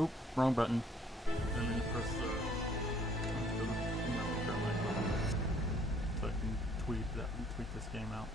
Oop, wrong button. And then press go to so I can tweet this game out.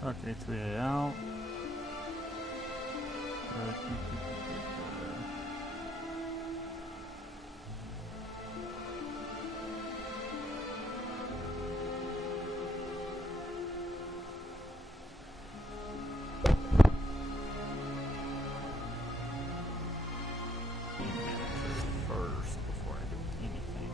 Okay, 3A out. First before I do anything.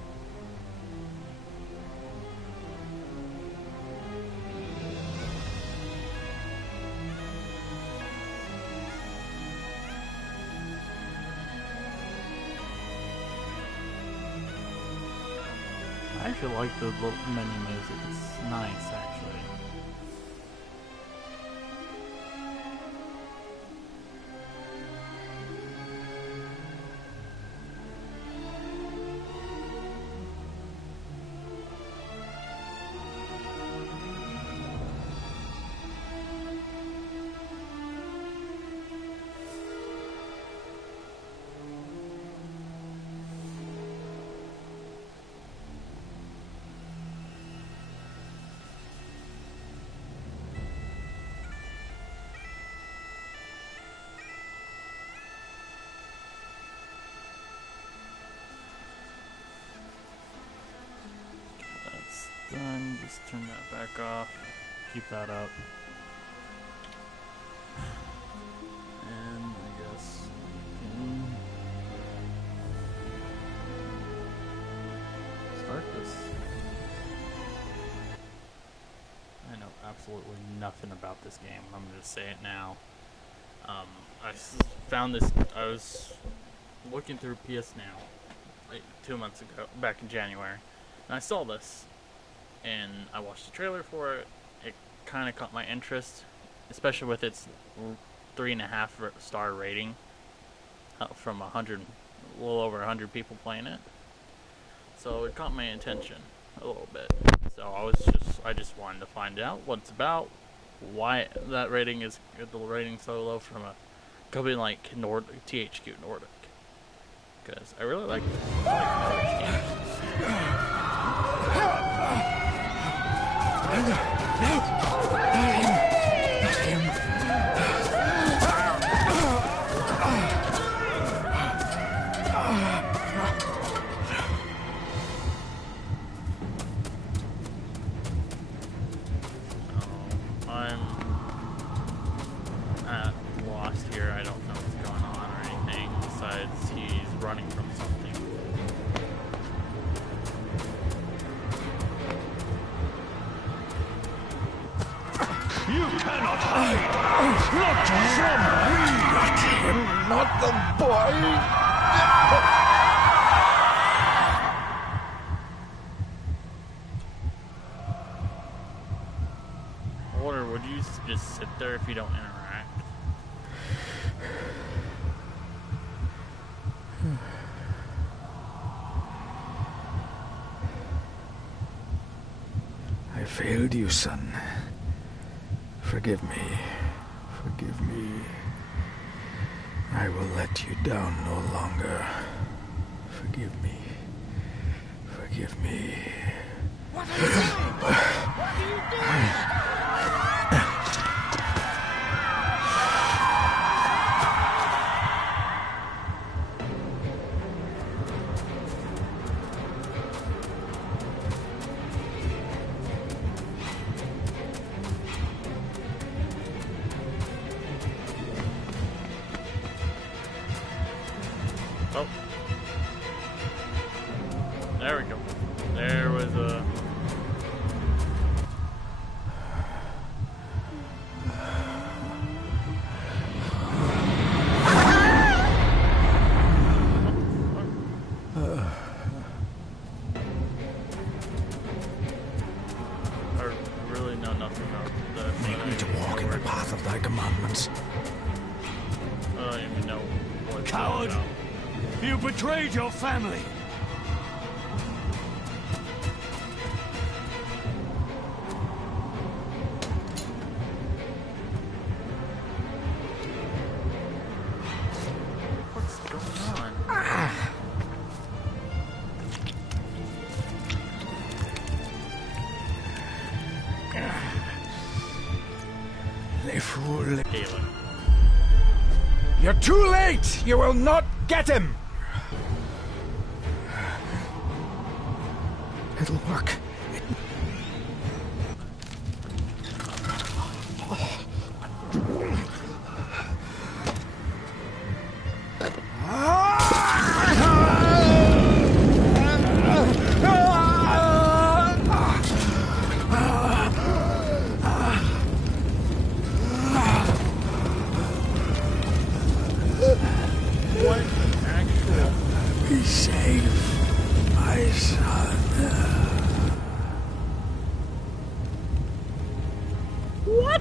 I actually like the little menu music. It's nice, actually. Done. Just turn that back off. Keep that up. And I guess we can start this. I know absolutely nothing about this game. I'm going to say it now. I found this. I was looking through PS Now like 2 months ago, back in January, and I saw this. And I watched the trailer for it. It kind of caught my interest, especially with its 3.5 star rating from a little over 100 people playing it. So it caught my attention a little bit. So I just wanted to find out what it's about, why that rating is the rating so low from a company like THQ Nordic, because I really like Nordic games. I'm at lost here. I don't know what's going on or anything besides he's running from something. You cannot hide! Not from me! Not him, not the boy! Or would you just sit there if you don't interact? I failed you, son. Forgive me. Forgive me. I will let you down no longer. Forgive me. Forgive me. What are you doing? What are you doing? Oh. There we go. the path of thy commandments. I don't even know what. Coward! You betrayed your family! What's going on? Les fools. Caleb. You're too late! You will not get him! It'll work. What actual? Be safe, my son. What?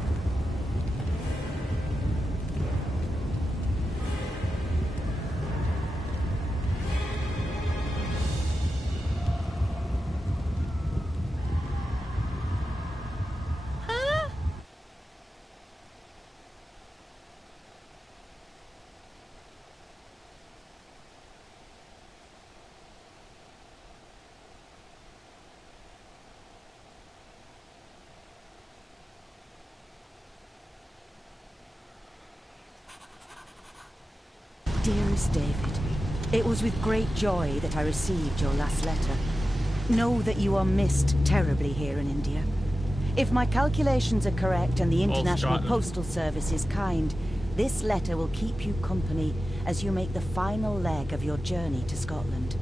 Huh? Dearest David, it was with great joy that I received your last letter. Know that you are missed terribly here in India. If my calculations are correct and the International Scotland. Postal Service is kind, this letter will keep you company as you make the final leg of your journey to Scotland.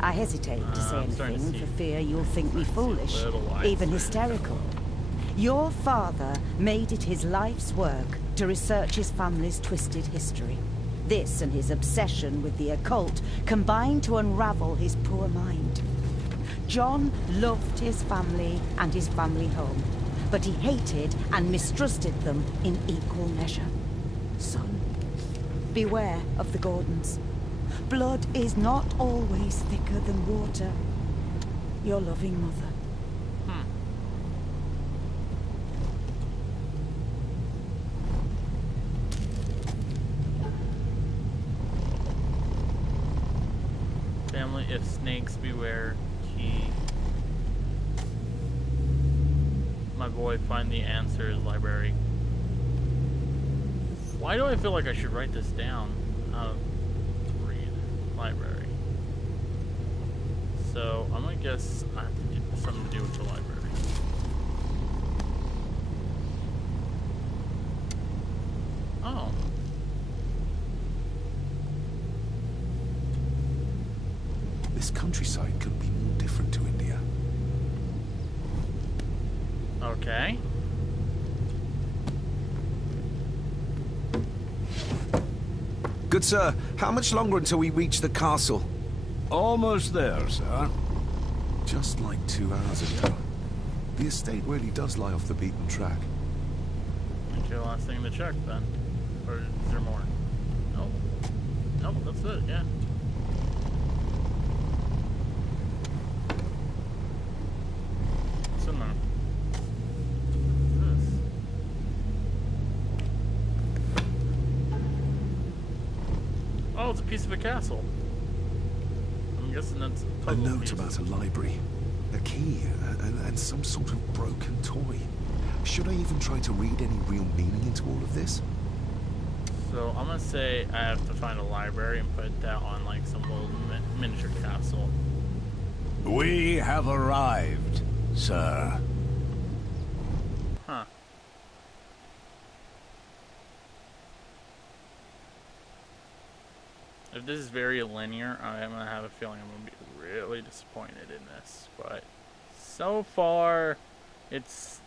I hesitate to say I'm starting to anything see- for fear you'll think me foolish, little lights even there. hysterical. Your father made it his life's work to research his family's twisted history. This and his obsession with the occult combined to unravel his poor mind. John loved his family and his family home, but he hated and mistrusted them in equal measure. Son, beware of the Gordons. Blood is not always thicker than water. Your loving mother. Family, if snakes beware, key. My boy, find the answers, library. Why do I feel like I should write this down? Read, library. So, I'm gonna guess I have to do something to do with the library. Oh. This countryside couldn't be more different to India. Okay. Good sir, how much longer until we reach the castle? Almost there, sir. Just like 2 hours ago. The estate really does lie off the beaten track. Okay, last thing to check then. Or is there more? Nope. Nope, that's it, yeah. What's in there? What's this? Oh, it's a piece of a castle. I'm guessing that's A puzzle note piece. about a library, a key, and some sort of broken toy. Should I even try to read any real meaning into all of this? So I'm gonna say I have to find a library and put that on like some little miniature castle. We have arrived, sir. Huh. If this is very linear, I'm gonna have a feeling I'm gonna be really disappointed in this. But so far, it's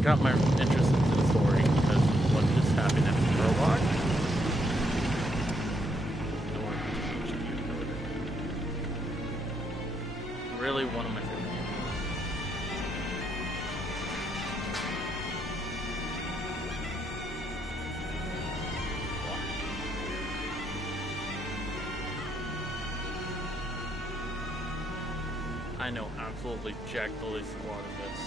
got my interest into the story because of what just happened after Prologue. Really one of my favorite games. I know absolutely jack the least squad of this.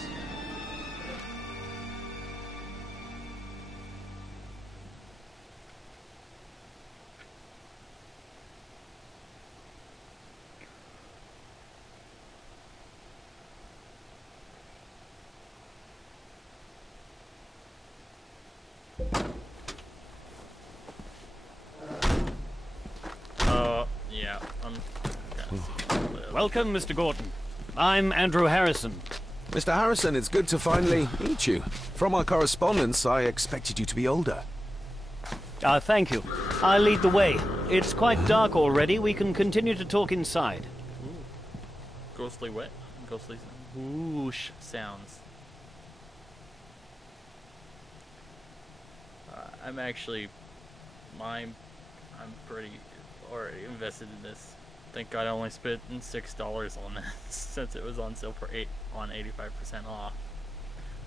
Yeah, Welcome, Mr. Gordon. I'm Andrew Harrison. Mr. Harrison, it's good to finally meet you. From our correspondence, I expected you to be older. Thank you. I'll lead the way. It's quite dark already. We can continue to talk inside. Ooh. Ghostly wet. Ghostly whoosh sounds. I'm actually... I'm pretty already invested in this. Thank God I only spent $6 on this since it was on sale for 85% off.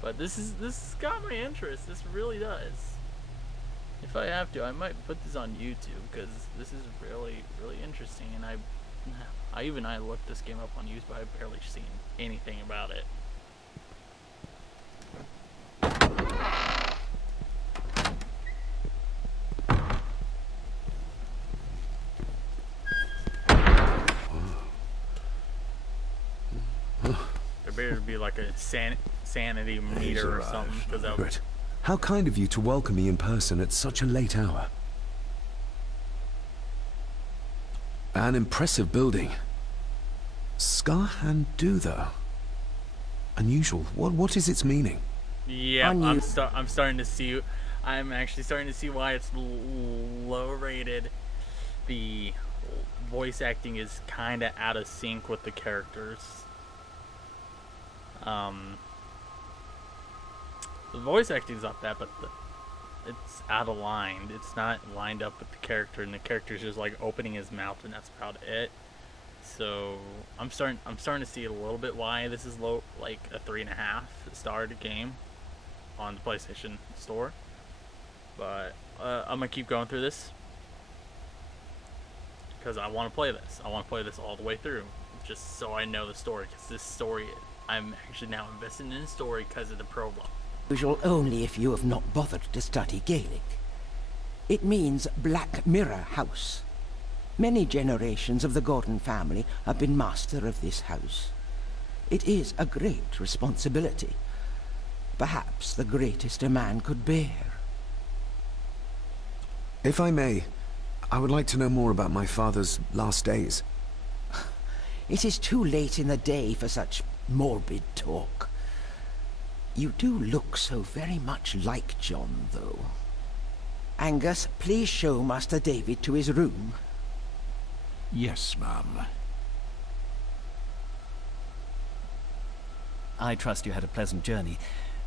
But this got my interest. This really does. If I have to, I might put this on YouTube because this is really interesting. And I looked this game up on YouTube, but I've barely seen anything about it. There better be like a sanity meter or something. Because how kind of you to welcome me in person at such a late hour. An impressive building. Scar-Handu, though. Unusual. What is its meaning? Yeah, I'm starting to see. I'm actually starting to see why it's low rated. The voice acting is kind of out of sync with the characters. The voice acting is not bad, but it's out of line. It's not lined up with the character, and the character's just like opening his mouth, and that's about it. So I'm starting to see a little bit why this is low, like a 3.5 star game on the PlayStation Store. But I'm gonna keep going through this because I want to play this. I want to play this all the way through, just so I know the story. Because this story, I'm actually now invested in the story because of the prologue. Usual only if you have not bothered to study Gaelic. It means Black Mirror House. Many generations of the Gordon family have been master of this house. It is a great responsibility. Perhaps the greatest a man could bear. If I may, I would like to know more about my father's last days. It is too late in the day for such morbid talk. You do look so very much like John, though. Angus, please show Master David to his room. Yes, ma'am. I trust you had a pleasant journey.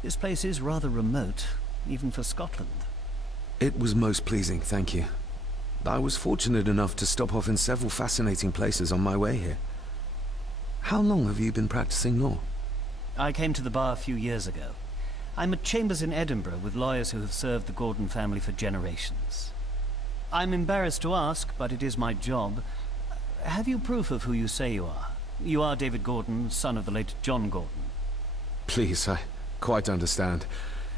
This place is rather remote, even for Scotland. It was most pleasing, thank you. I was fortunate enough to stop off in several fascinating places on my way here. How long have you been practicing law? I came to the bar a few years ago. I'm at chambers in Edinburgh with lawyers who have served the Gordon family for generations. I'm embarrassed to ask, but it is my job. Have you proof of who you say you are? You are David Gordon, son of the late John Gordon. Please, I quite understand.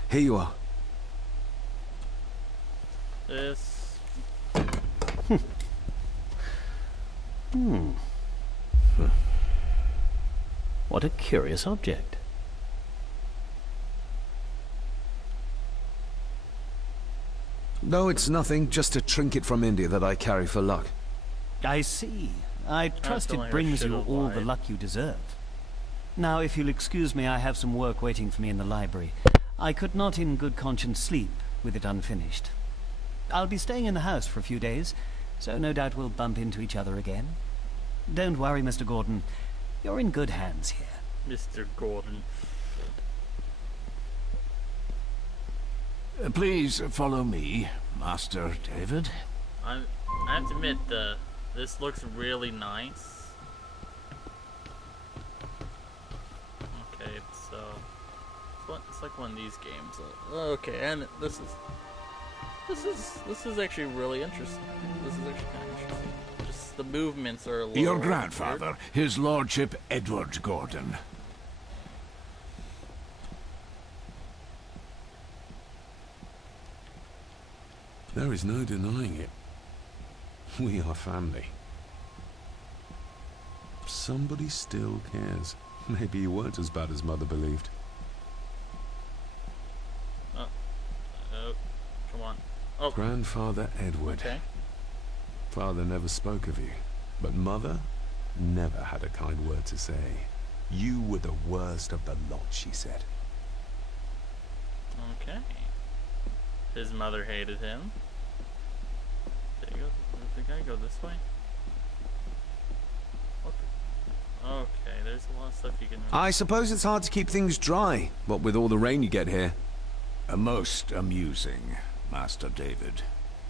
Here you are. This... What a curious object. No, it's nothing, just a trinket from India that I carry for luck. I see. I trust feeling it I brings should you have all the lied. luck you deserve. Now, if you'll excuse me, I have some work waiting for me in the library. I could not in good conscience sleep with it unfinished. I'll be staying in the house for a few days, so no doubt we'll bump into each other again. Don't worry, Mr. Gordon. You're in good hands here. Mr. Gordon. Please follow me, Master David. I have to admit, this looks really nice. Okay, it's like one of these games. Okay, and this is actually really interesting. This is actually kind of interesting. Just the movements are a little Your weird. grandfather, his lordship Edward Gordon. There is no denying it. We are family. Somebody still cares. Maybe you weren't as bad as Mother believed. Come on. Oh. Grandfather Edward. Okay. Father never spoke of you, but Mother never had a kind word to say. You were the worst of the lot, she said. Okay. His mother hated him. There you go. Did the guy go this way? What the? Okay, there's a lot of stuff you can... I suppose it's hard to keep things dry, what with all the rain you get here. Most amusing, Master David.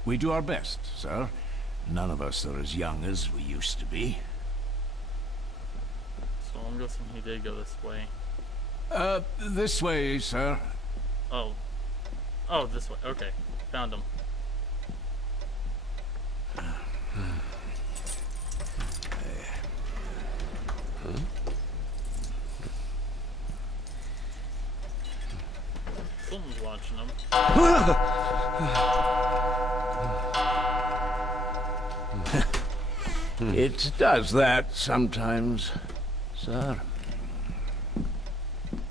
We do our best, sir. None of us are as young as we used to be. So I'm guessing he did go this way. This way, sir. Oh. Oh, this way. Okay. Found him. Someone's watching him. It does that sometimes, sir.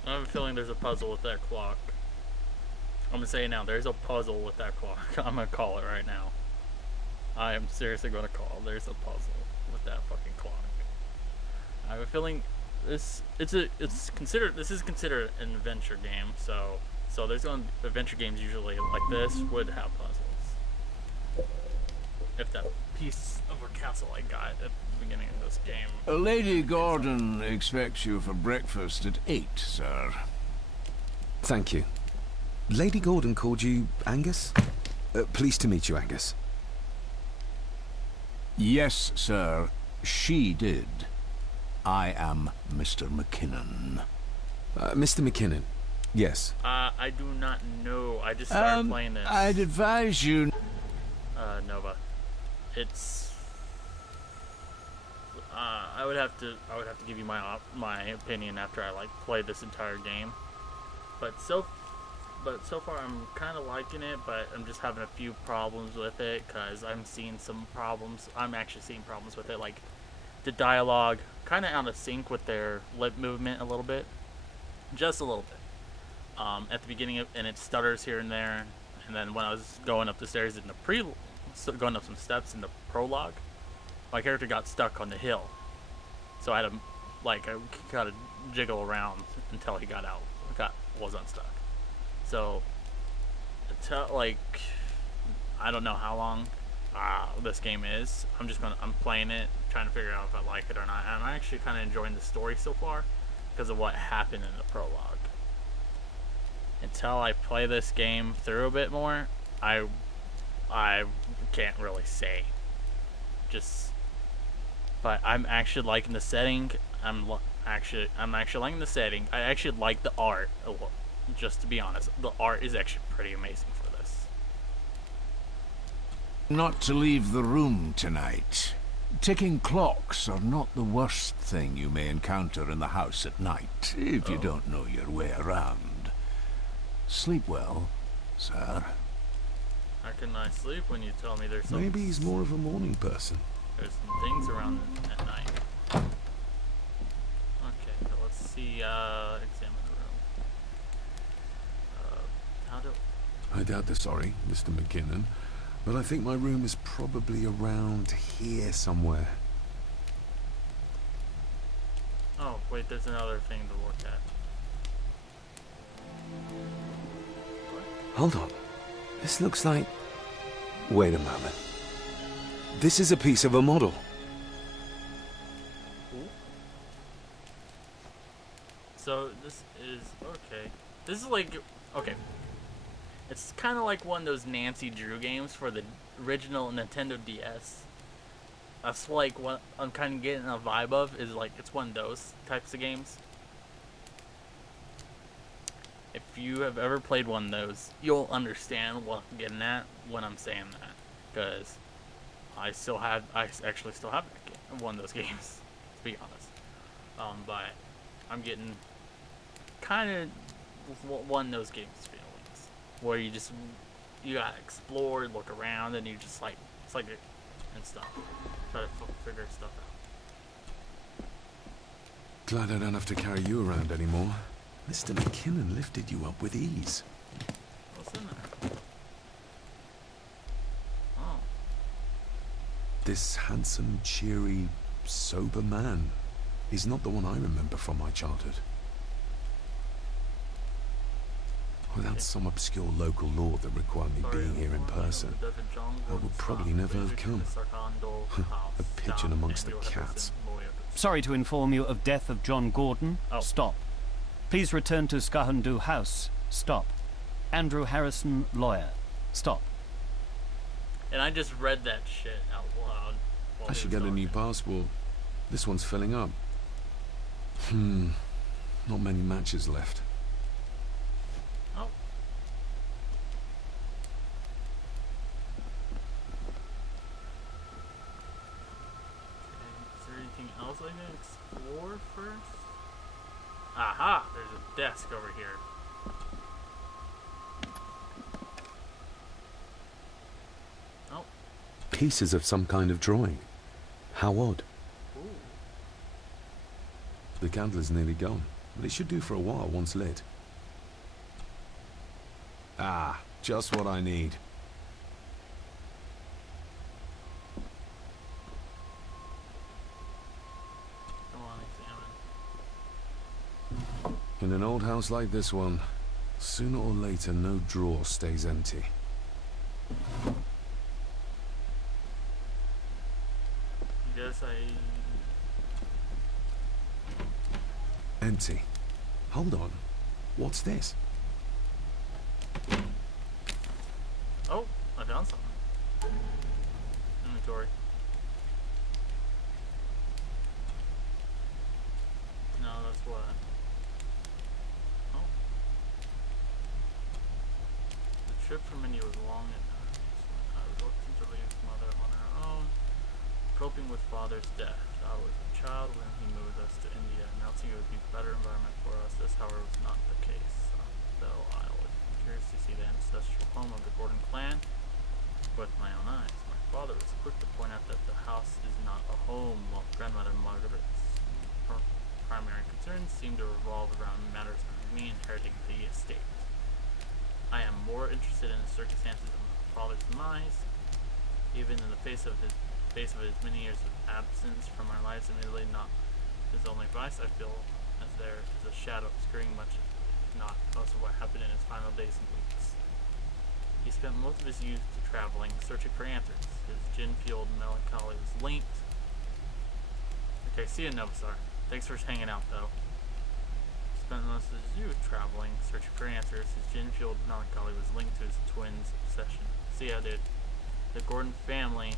I have a feeling there's a puzzle with that clock. I'm gonna say it now. There's a puzzle with that clock. I'm gonna call it right now. I am seriously gonna call. There's a puzzle with that fucking clock. I have a feeling this is considered an adventure game. So there's going adventure games usually like this would have puzzles. If that piece of a castle I got at the beginning of this game. Lady Gordon expects you for breakfast at 8, sir. Thank you. Lady Gordon called you Angus? Pleased to meet you, Angus. Yes, sir. She did. I am Mr. McKinnon. Mr. McKinnon. Yes. I do not know. I just started playing this. I'd advise you... Nova. It's... I would have to give you my opinion after I play this entire game. But so far I'm kind of liking it, but I'm just having a few problems with it because I'm seeing some problems. I'm actually seeing problems with it, like the dialogue kind of out of sync with their lip movement a little bit, just a little bit. At the beginning and it stutters here and there, and then when I was going up the stairs in the going up some steps in the prologue, my character got stuck on the hill, so I had to I gotta jiggle around until he was unstuck. So, I don't know how long this game is. I'm playing it, trying to figure out if I like it or not. And I'm actually kind of enjoying the story so far because of what happened in the prologue. Until I play this game through a bit more, I can't really say. But I'm actually liking the setting. I'm actually liking the setting. I actually like the art. Just to be honest, the art is actually pretty amazing for this. Not to leave the room tonight. Ticking clocks are not the worst thing you may encounter in the house at night, if you don't know your way around. Sleep well, sir. How can I sleep when you tell me there's some... Maybe he's more of a morning person. There's some things around at night. Okay, so let's see, examine the room. I doubt this, sorry, Mr. McKinnon, but I think my room is probably around here somewhere. Oh, wait, there's another thing to look at. Hold on. This looks like... Wait a moment. This is a piece of a model. So, this is... Okay. This is okay. It's kind of like one of those Nancy Drew games for the original Nintendo DS. That's what I'm kind of getting a vibe of, is it's one of those types of games. If you have ever played one of those, you'll understand what I'm getting at when I'm saying that. Because I actually still have that game, one of those games, to be honest. But I'm getting kind of one of those games feelings where you gotta explore, look around, and you just like it and stuff. Try to figure stuff out. Glad I don't have to carry you around anymore. Mr. McKinnon lifted you up with ease. What's in there? Oh. This handsome, cheery, sober man. He's not the one I remember from my childhood. Without some obscure local law that required me being here in person, I would probably never have come. A pigeon amongst the cats. Sorry to inform you of death of John Gordon. Oh. Stop. Please return to Skahandu House. Stop. Andrew Harrison, lawyer. Stop. And I just read that shit out loud. I should get a new passport. This one's filling up. Not many matches left. Oh. Okay, is there anything else I can explore first? Aha! There's a desk over here. Oh. Pieces of some kind of drawing. How odd. Ooh. The candle's nearly gone, but it should do for a while once lit. Ah, just what I need. Come on, examine. In an old house like this one, sooner or later no drawer stays empty. Yes, Empty. Hold on. What's this? Oh, I found something. Inventory. No, that's what. Oh. The trip from India was long and I was reluctant to leave mother on her own, coping with father's death. I was a child when he moved us to India, announcing it would be a better environment for us. This, however, was not the case. Though I was curious to see the ancestral home of the Gordon clan with my own eyes. My father was quick to point out that the house is not a home, while grandmother Margaret's primary concerns seemed to revolve around matters of me inheriting the estate. I am more interested in the circumstances of my father's demise, even in the face of his many years of absence from our lives in Italy, not his only vice. I feel as there is a shadow obscuring much, if not most of what happened in his final days and weeks. He spent most of his youth traveling, searching for answers. His gin-fueled melancholy was linked. Okay, see you, Novasar. Thanks for hanging out, though. He spent most of his youth traveling, searching for answers. His gin-fueled melancholy was linked to his twins' obsession. See ya, dude. The Gordon family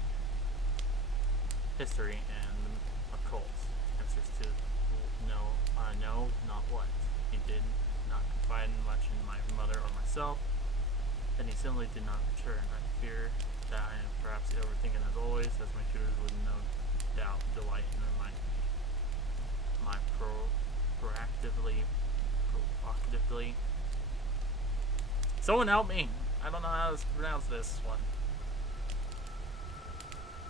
history and the occult. Answers to no, not what. He did not confide much in my mother or myself, and he simply did not return. I fear that I am perhaps overthinking as always, as my tutors would no doubt delight in reminding me. My provocatively. Someone help me! I don't know how to pronounce this one.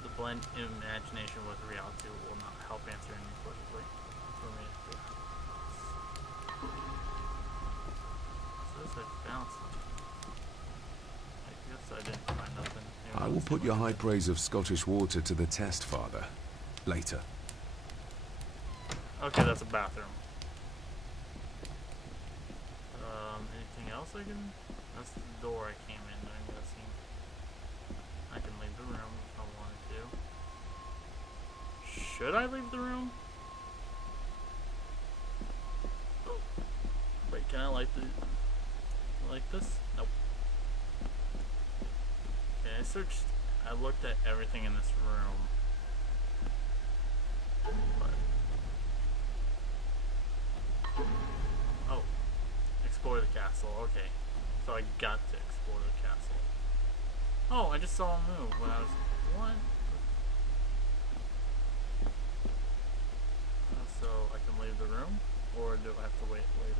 The blend imagination with reality will not help answer any perfectly. For me, says I found something. I guess I didn't find nothing. Maybe I will put your high praise of Scottish water to the test, Father. Later. Okay, that's a bathroom. Anything else I can? That's the door I came in. I'm guessing I can leave the room if I wanted to. Should I leave the room? Oh. Wait, can I light this? Nope. Okay, I looked at everything in this room. But, oh, explore the castle, okay. So I got to explore the castle. Oh, I just saw him move when I was, what? leave the room? Or do I have to wait later?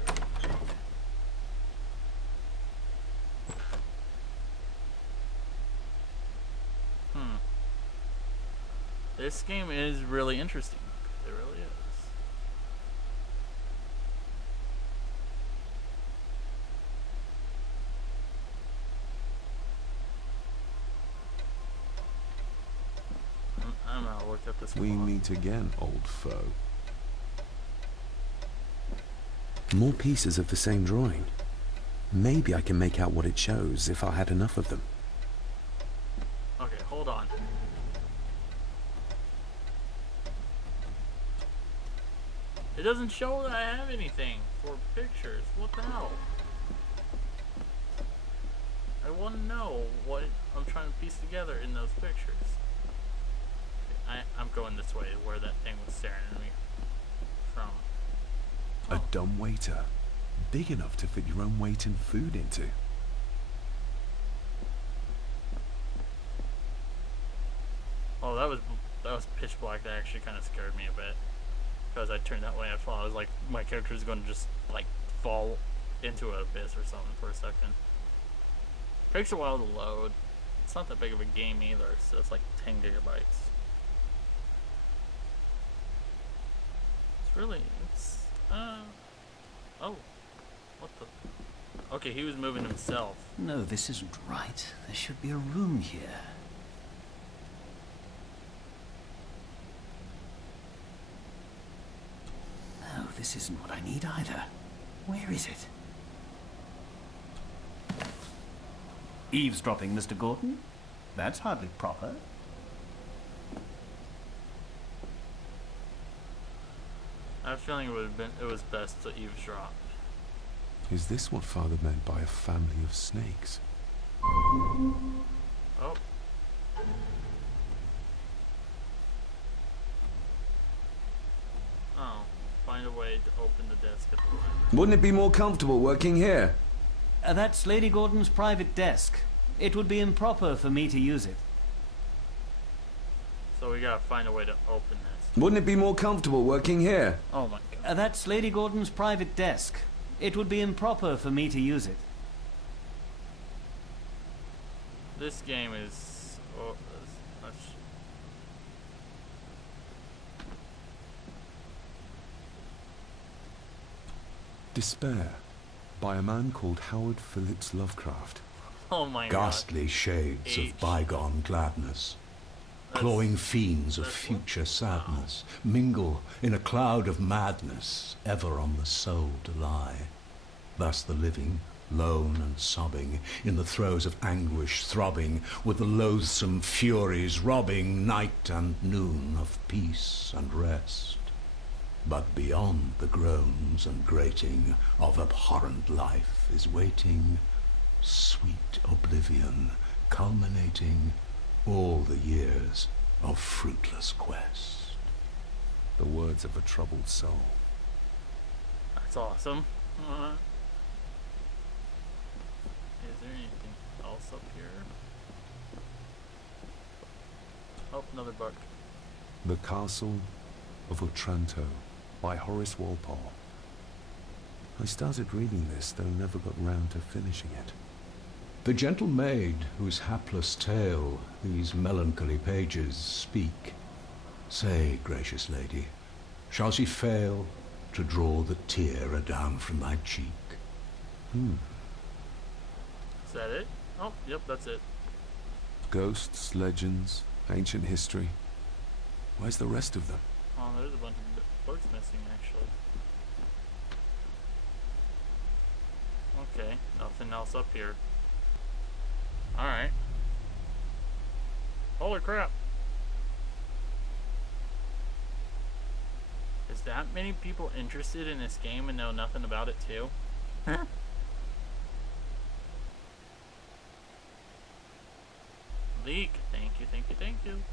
This game is really interesting. It really is. I'm not worked up this We clock. meet again, old foe. More pieces of the same drawing. Maybe I can make out what it shows if I had enough of them. Okay, hold on. It doesn't show that I have anything for pictures. What the hell? I want to know what I'm trying to piece together in those pictures. I'm going this way, where that thing was staring at me from. A dumb waiter. Big enough to fit your own weight in food into. Oh, that was pitch black. That actually kind of scared me a bit. Because I turned that way, I thought I was like, my character is going to just like fall into an abyss or something for a second. Takes a while to load. It's not that big of a game either, so it's like 10 gigabytes. It's really, oh, what the, okay, he was moving himself. No, this isn't right. There should be a room here. No, this isn't what I need either. Where is it? Eavesdropping, Mr. Gordon? That's hardly proper. I have a feeling it was best to eavesdrop. Is this what Father meant by a family of snakes? Oh. Oh. Find a way to open the desk at the library. Wouldn't it be more comfortable working here? That's Lady Gordon's private desk. It would be improper for me to use it. So we gotta find a way to open this. Wouldn't it be more comfortable working here? Oh my god. That's Lady Gordon's private desk. It would be improper for me to use it. This game is... Oh, that's... Despair, by a man called Howard Phillips Lovecraft. Oh my god. Ghastly shades H. of bygone gladness, clawing fiends of future sadness, mingle in a cloud of madness, ever on the soul to lie. Thus the living, lone and sobbing, in the throes of anguish throbbing, with the loathsome furies robbing night and noon of peace and rest. But beyond the groans and grating of abhorrent life is waiting sweet oblivion, culminating all the years of fruitless quest. The words of a troubled soul. That's awesome. Is there anything else up here? Oh, another book. The Castle of Otranto by Horace Walpole. I started reading this, though never got round to finishing it. The gentle maid whose hapless tale these melancholy pages speak, say, gracious lady, shall she fail to draw the tear adown from thy cheek? Is that it? Oh, yep, that's it. Ghosts, legends, ancient history. Where's the rest of them? Oh, there's a bunch of books missing, actually. Okay, nothing else up here. Alright. Holy crap. Is that many people interested in this game and know nothing about it too? Huh? Leak. Thank you, thank you, thank you.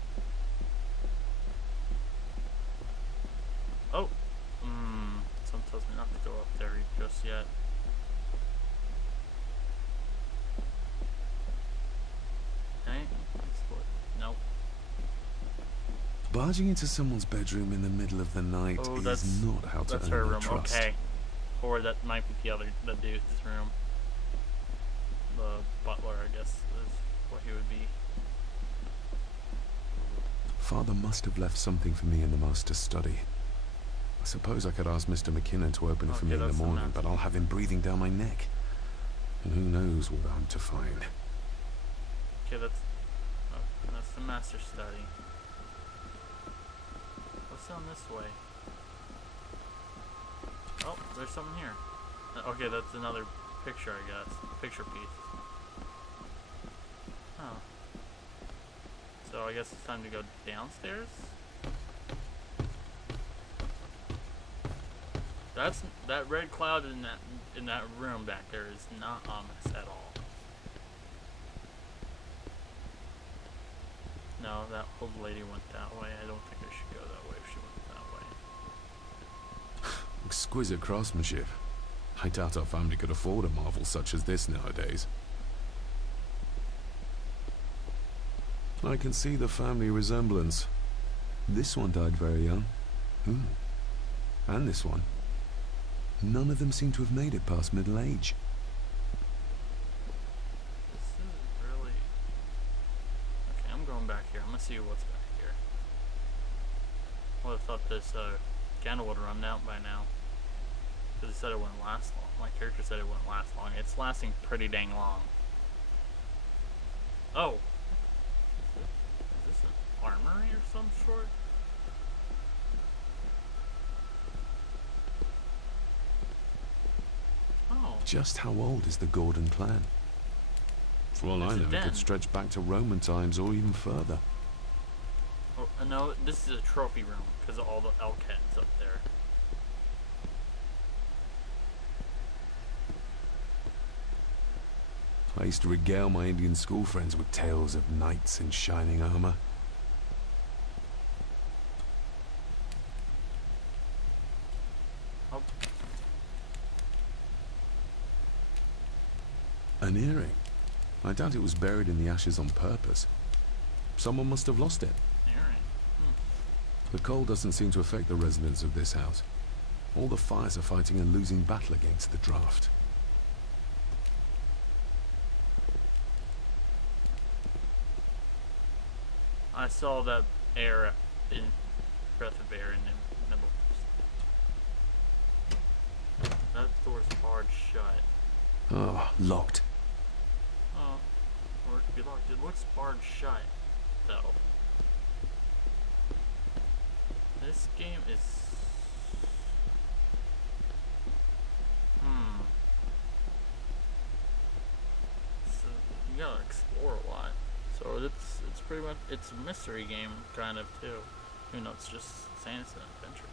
Oh. Someone tells me not to go up there just yet. Okay. Nope. Barging into someone's bedroom in the middle of the night is not how to that's earn her their room. trust. Okay, or that might be the dude's room. The butler, I guess, is what he would be. Father must have left something for me in the master's study. I suppose I could ask Mr. McKinnon to open it for me in the morning, but I'll have him breathing down my neck. And who knows what I'm to find. Okay, that's the master study. What's down this way? Oh, there's something here. Okay, that's another picture, I guess. Picture piece. Oh. So I guess it's time to go downstairs? That red cloud in that room back there is not ominous at all. No, that old lady went that way. I don't think I should go that way if she went that way. Exquisite craftsmanship. I doubt our family could afford a marvel such as this nowadays. I can see the family resemblance. This one died very young. And this one. None of them seem to have made it past middle age. This is really... Okay, I'm going back here. I'm gonna see what's back here. Well, I thought this candle would run out by now. Because it said it wouldn't last long. My character said it wouldn't last long. It's lasting pretty dang long. Oh! Is this an armory or some sort? Oh. Just how old is the Gordon clan? For all I know, it could stretch back to Roman times or even further. Oh, no, this is a trophy room because of all the elk heads up there. I used to regale my Indian school friends with tales of knights in shining armor. Oh. An earring. I doubt it was buried in the ashes on purpose. Someone must have lost it. Earring? The cold doesn't seem to affect the residents of this house. All the fires are fighting a losing battle against the draft. I saw that breath of air in the middle. That door's barred shut. Oh, locked. Oh, or it could be locked. It looks barred shut, though. This game is... So, you gotta explore a lot. So it's pretty much, it's a mystery game, kind of, too. Even though it's just saying it's an adventure game.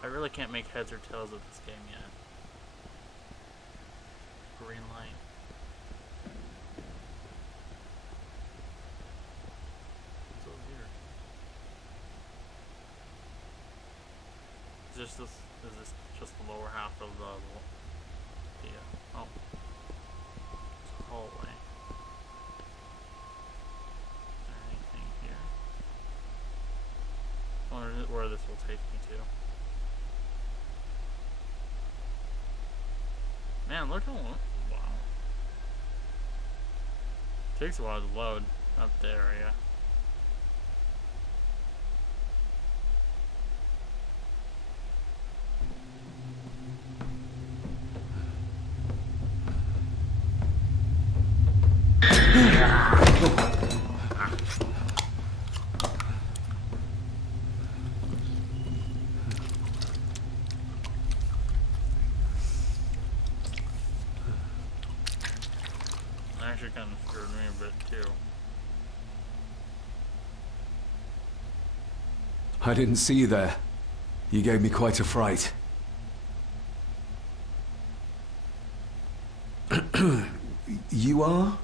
I really can't make heads or tails of this game yet. Green light. What's over here? Is this just the lower half of the oh. It's a hallway. Is there anything here? I wonder where this will take me to. Man, look how long. Wow. Takes a while to load up the area. Actually kind of scared me a bit too. I didn't see you there. You gave me quite a fright. You are?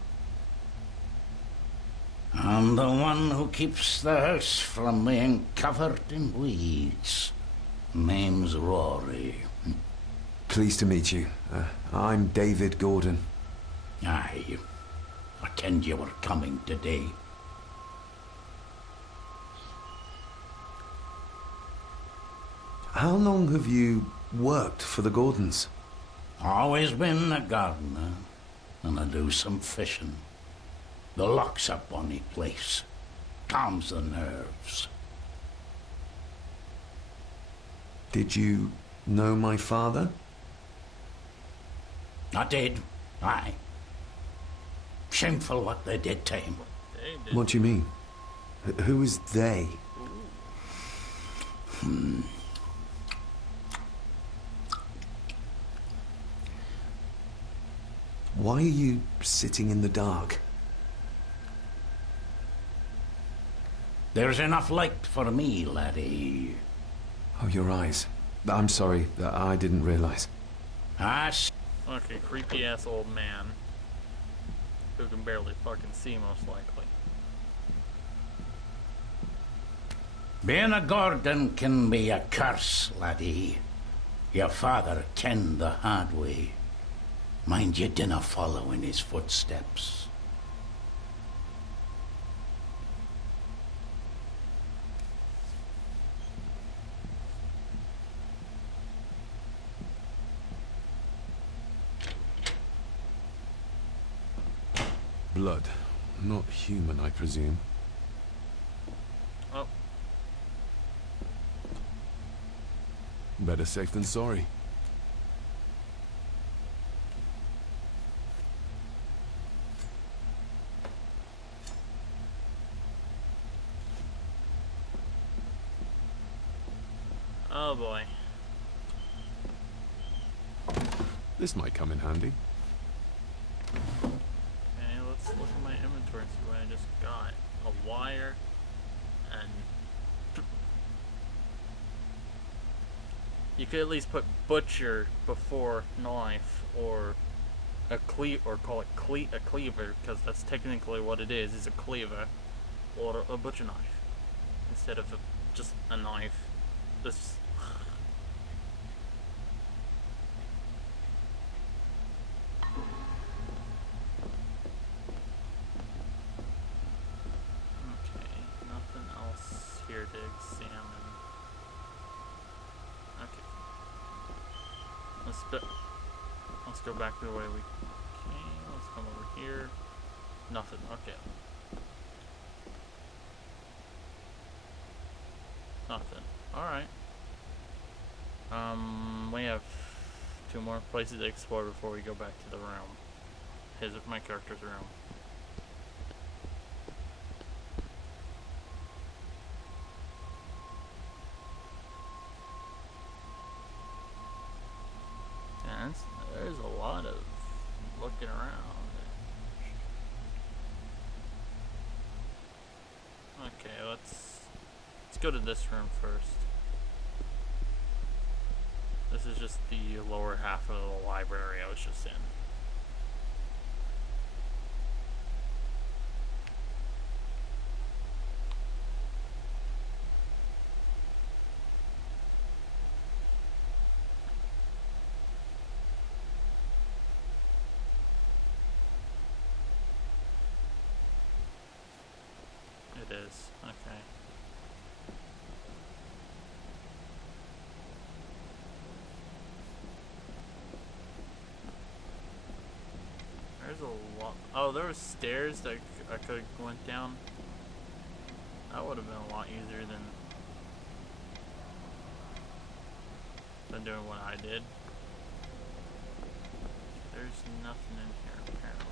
I'm the one who keeps the house from being covered in weeds. Name's Rory. Pleased to meet you. I'm David Gordon. Aye. I kenned you were coming today. How long have you worked for the Gordons? Always been a gardener, and I do some fishing. The lock's a bonny place. Calms the nerves. Did you know my father? I did, aye. Shameful what they did to him. What do you mean? Who is they? Why are you sitting in the dark? There's enough light for me, laddie. Oh, your eyes. I'm sorry, I didn't realize. Okay, creepy ass old man who can barely fucking see, most likely. Being a Gordon can be a curse, laddie. Your father kenned the hard way. Mind you dinna follow in his footsteps. Blood. Not human, I presume. Oh. Better safe than sorry. Oh boy. This might come in handy. Okay, let's look at my inventory and see what I just got. A wire and you could at least put butcher before knife, or a or call it a cleaver, because that's technically what it is a cleaver, or a butcher knife instead of just a knife. This. Okay, nothing else here to examine. Okay. Let's go back to the way we came. Let's come over here. Nothing. Okay. Nothing. Alright. We have 2 more places to explore before we go back to the room. My character's room. And there's a lot of looking around. Okay, let's go to this room first. This is just the lower half of the library I was just in. It is, okay. There's a lot. Oh, there were stairs that I could have went down. That would have been a lot easier than doing what I did. There's nothing in here apparently.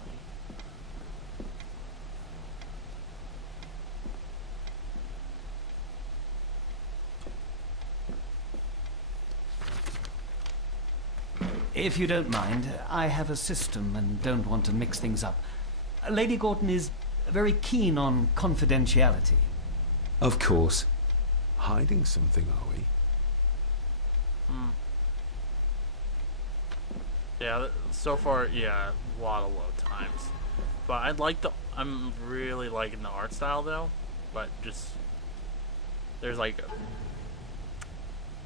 If you don't mind, I have a system and don't want to mix things up. Lady Gordon is very keen on confidentiality. Of course. Hiding something, are we? Yeah, so far, yeah, a lot of load times. But I'm really liking the art style though. But just, there's like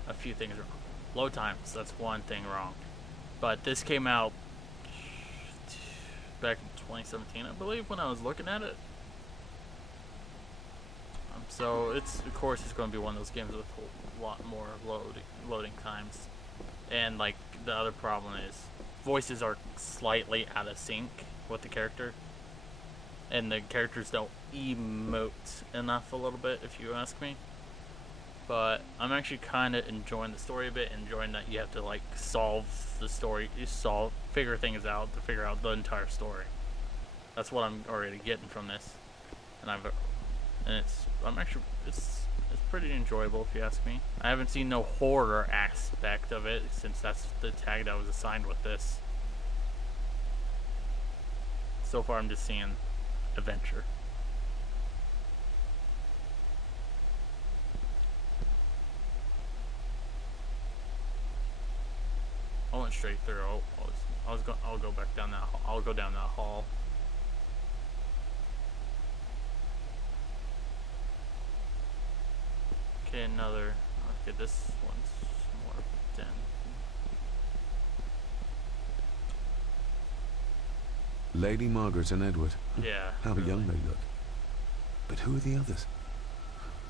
a few things wrong. Load times, that's one thing wrong. But this came out back in 2017, I believe, when I was looking at it. So it's, of course, it's going to be one of those games with a lot more loading times. And like the other problem is voices are slightly out of sync with the character, and the characters don't emote enough a little bit, if you ask me. But I'm actually kind of enjoying the story a bit, enjoying that you have to like solve the story, figure things out to figure out the entire story. That's what I'm already getting from this, and it's pretty enjoyable, if you ask me. I haven't seen no horror aspect of it, since that's the tag that was assigned with this. So far I'm just seeing adventure. I went straight through. I'll go back down that hall. I'll go down that hall. Okay, another. Okay, this one's more den. Lady Margaret and Edward. Yeah. How really. young they look. But who are the others?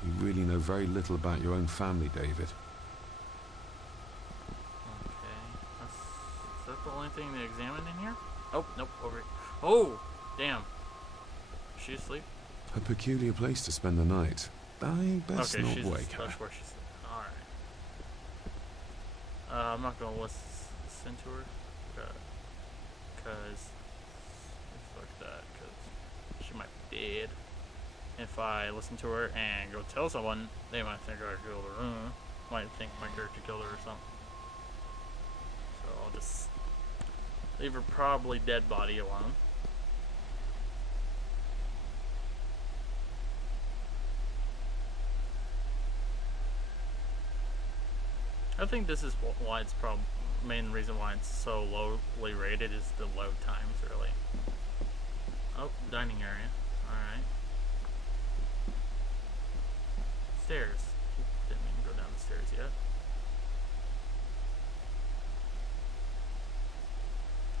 You really know very little about your own family, David. Okay. Is that the only thing they examined in here? Oh, nope. Over. Oh, damn. Is she asleep? A peculiar place to spend the night. I best not wake her. That's where she's. All right. I'm not gonna listen to her, cause fuck that, cause she might be dead. If I listen to her and go tell someone, they might think I killed her. Might think my character killed her or something. So I'll just leave her probably dead body alone. I think this is why it's main reason why it's so lowly rated is the load times, really. Oh, dining area. Alright. Stairs. Didn't even go down the stairs yet.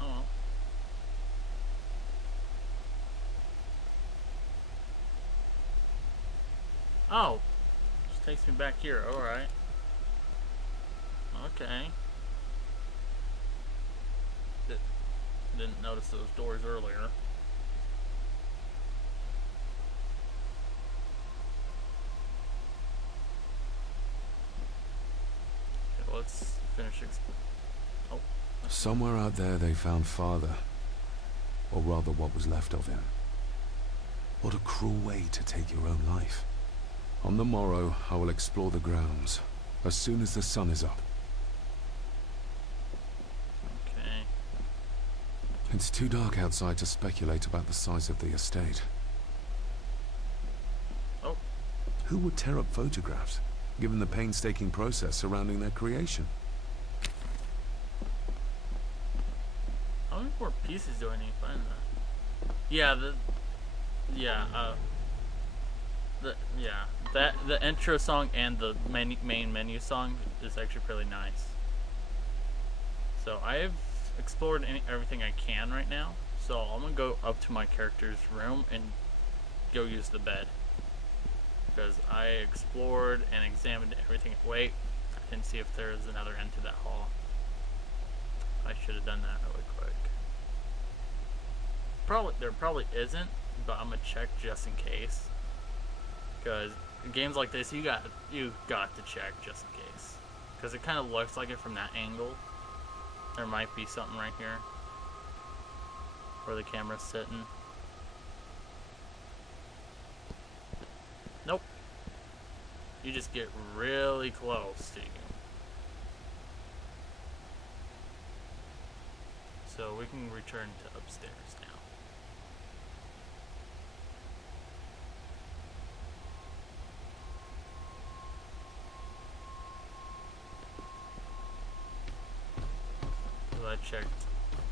Oh well. Oh! Just takes me back here. Alright. Okay. Didn't notice those doors earlier. Okay, let's finish. Oh. Somewhere out there they found Father. Or rather what was left of him. What a cruel way to take your own life. On the morrow, I will explore the grounds, as soon as the sun is up. It's too dark outside to speculate about the size of the estate. Oh. Who would tear up photographs, given the painstaking process surrounding their creation? How many more pieces do I need to find that? Yeah, the intro song and the main menu song is actually pretty nice. So I've explored everything I can right now, so I'm gonna go up to my character's room and go use the bed, because I explored and examined everything. Wait, I didn't see if there's another end to that hall. I should have done that really quick. There probably isn't, but I'm gonna check just in case, because games like this you got to check just in case, because it kind of looks like it from that angle. There might be something right here where the camera's sitting. Nope. You just get really close to you. So we can return to upstairs now.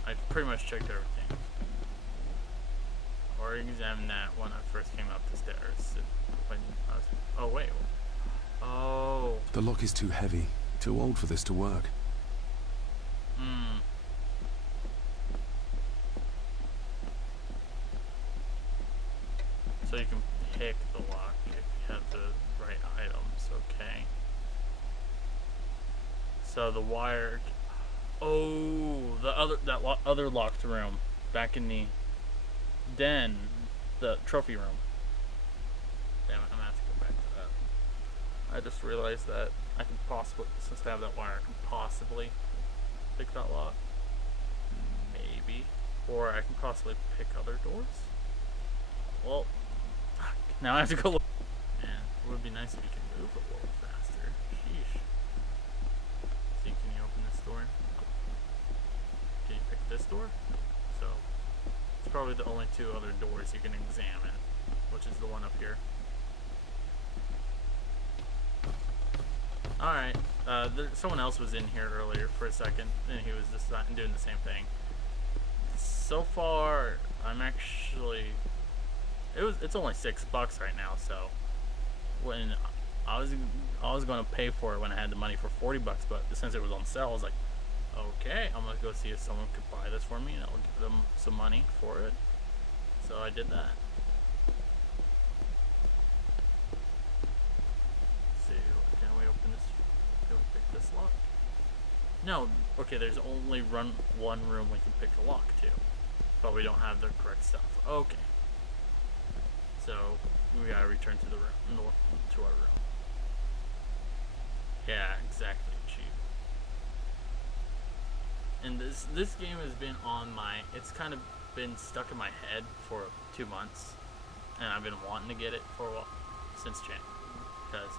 I pretty much checked everything. Or examined that when I first came up the stairs. Oh wait. Oh. The lock is too heavy, too old for this to work. So you can pick the lock if you have the right items, okay. So the wired... Oh, that other locked room. Back in the den. The trophy room. Damn it, I'm gonna have to go back to that. I just realized that I can possibly, since I have that wire, I can possibly pick that lock. Maybe. Or I can possibly pick other doors. Well, now I have to go look. Man, it would be nice if you could move a little faster. Sheesh. See, can you open this door? Can you pick this door? So, it's probably the only two other doors you can examine, which is the one up here. Alright, someone else was in here earlier for a second, and he was just doing the same thing. So far, I'm actually... It's only $6 right now, so... When I was going to pay for it when I had the money for $40, but since it was on sale, I was like, okay, I'm going to go see if someone could buy this for me, and I'll give them some money for it. So I did that. Lock? No, okay, there's only one room we can pick the lock to, but we don't have the correct stuff. Okay, so we gotta return to the room, to our room. Yeah, exactly, cheap. And this game has been on my, it's kind of been stuck in my head for 2 months, and I've been wanting to get it for a while, since January, because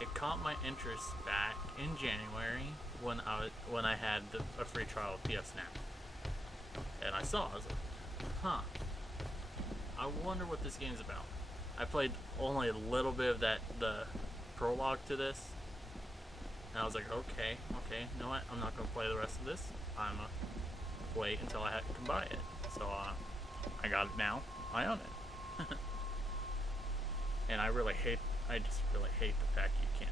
it caught my interest back in January when I had a free trial of PS Now, and I was like, huh, I wonder what this game's about. I played only a little bit of the prologue to this, and I was like, okay, you know what, I'm not gonna play the rest of this. I'm gonna wait until I can buy it. So I got it now. I own it, and I just really hate the fact you can't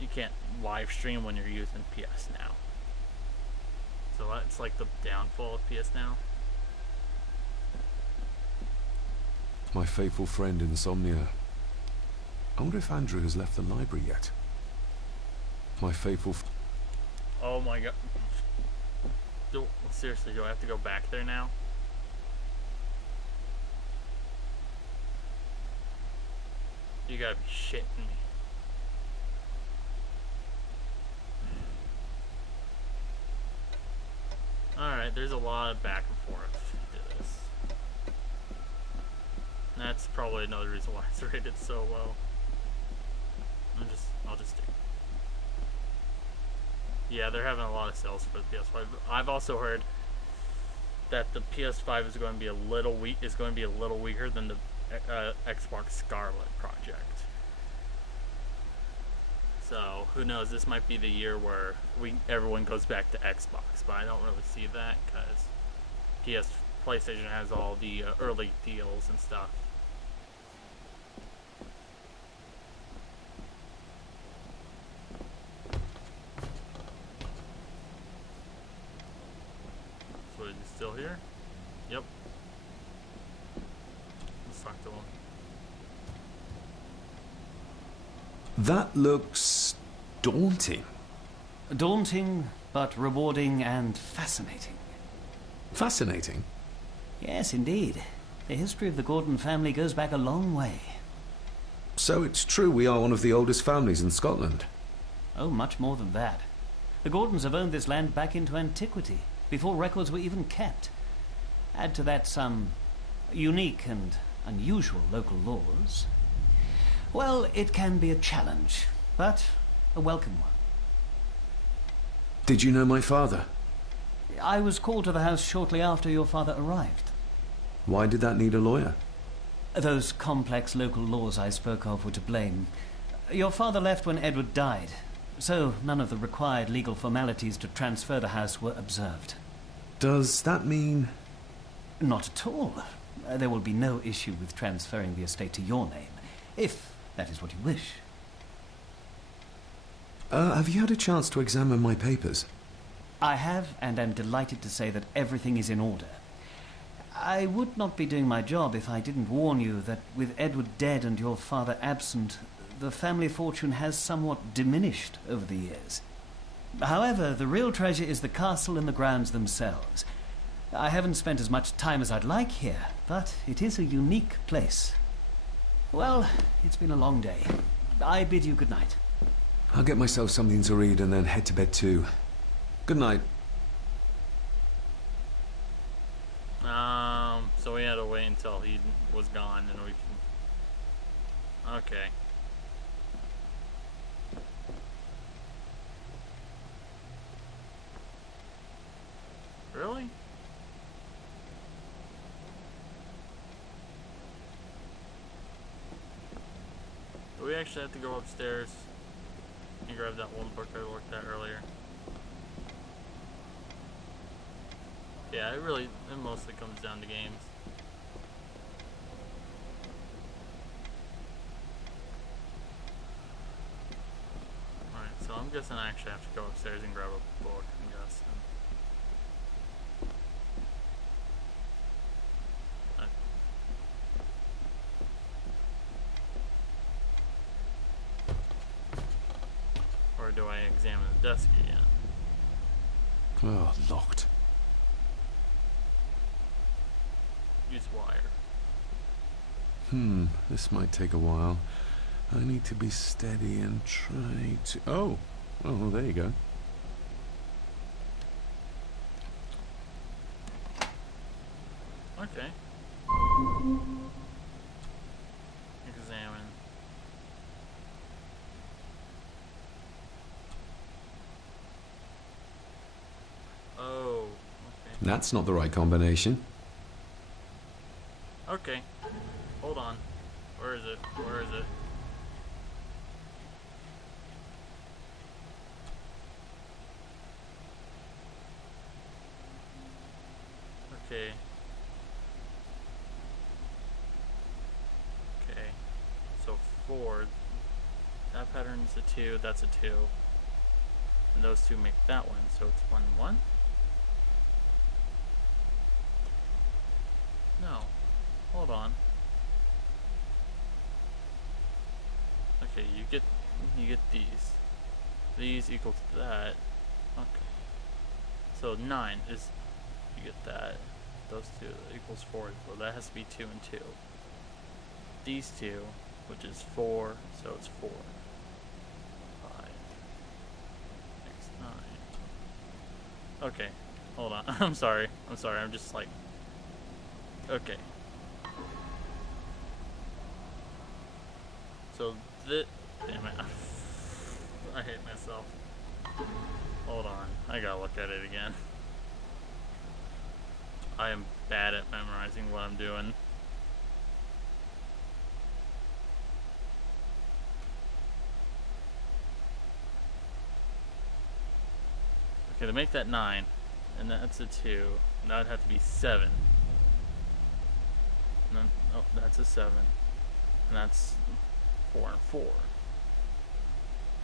you can't live stream when you're using PS Now. So that's like the downfall of PS Now. My faithful friend Insomnia. I wonder if Andrew has left the library yet. My faithful... Oh my god. Seriously, do I have to go back there now? You gotta be shitting me. Alright, there's a lot of back and forth to this. And that's probably another reason why it's rated so low. I'll just stick. Yeah, they're having a lot of sales for the PS5. I've also heard that the PS5 is going to be a little weaker than the Xbox Scarlet project. So who knows? This might be the year where everyone goes back to Xbox, but I don't really see that because PlayStation has all the early deals and stuff. So is he still here? Yep. Let's talk to him. That looks daunting. Daunting, but rewarding and fascinating. Fascinating? Yes, indeed. The history of the Gordon family goes back a long way. So it's true we are one of the oldest families in Scotland? Oh, much more than that. The Gordons have owned this land back into antiquity, before records were even kept. Add to that some unique and unusual local laws. Well, it can be a challenge, but a welcome one. Did you know my father? I was called to the house shortly after your father arrived. Why did that need a lawyer? Those complex local laws I spoke of were to blame. Your father left when Edward died, so none of the required legal formalities to transfer the house were observed. Does that mean... Not at all. There will be no issue with transferring the estate to your name, if that is what you wish. Have you had a chance to examine my papers? I have, and am delighted to say that everything is in order. I would not be doing my job if I didn't warn you that with Edward dead and your father absent, the family fortune has somewhat diminished over the years. However, the real treasure is the castle and the grounds themselves. I haven't spent as much time as I'd like here, but it is a unique place. Well, it's been a long day. I bid you good night. I'll get myself something to read and then head to bed too. Good night. So we had to wait until he was gone and we can... Okay. Really? Do we actually have to go upstairs and grab that one book I looked at earlier? Yeah, it mostly comes down to games. Alright, so I'm guessing I actually have to go upstairs and grab a book, I'm guessing. Or do I examine the desk again? Oh, locked. Use wire. This might take a while. I need to be steady and try to... Oh, there you go. Okay. Examine. Oh, okay. That's not the right combination. Okay. Hold on. Where is it? Where is it? Okay. Okay. So 4. That pattern's a 2, that's a 2. And those two make that one, so it's 1, 1? No. Hold on. Okay, you get these. These equal to that. Okay. So 9 is, you get that. Those two equals 4. So that has to be 2 and 2. These two, which is 4, so it's 4. 5. 6, 9. Okay, hold on. I'm sorry. I'm just like... Okay. So this... Damn it. I hate myself. Hold on. I gotta look at it again. I am bad at memorizing what I'm doing. Okay, to make that 9, and that's a 2, and that would have to be 7. And then, oh, that's a 7. And that's 4 and 4.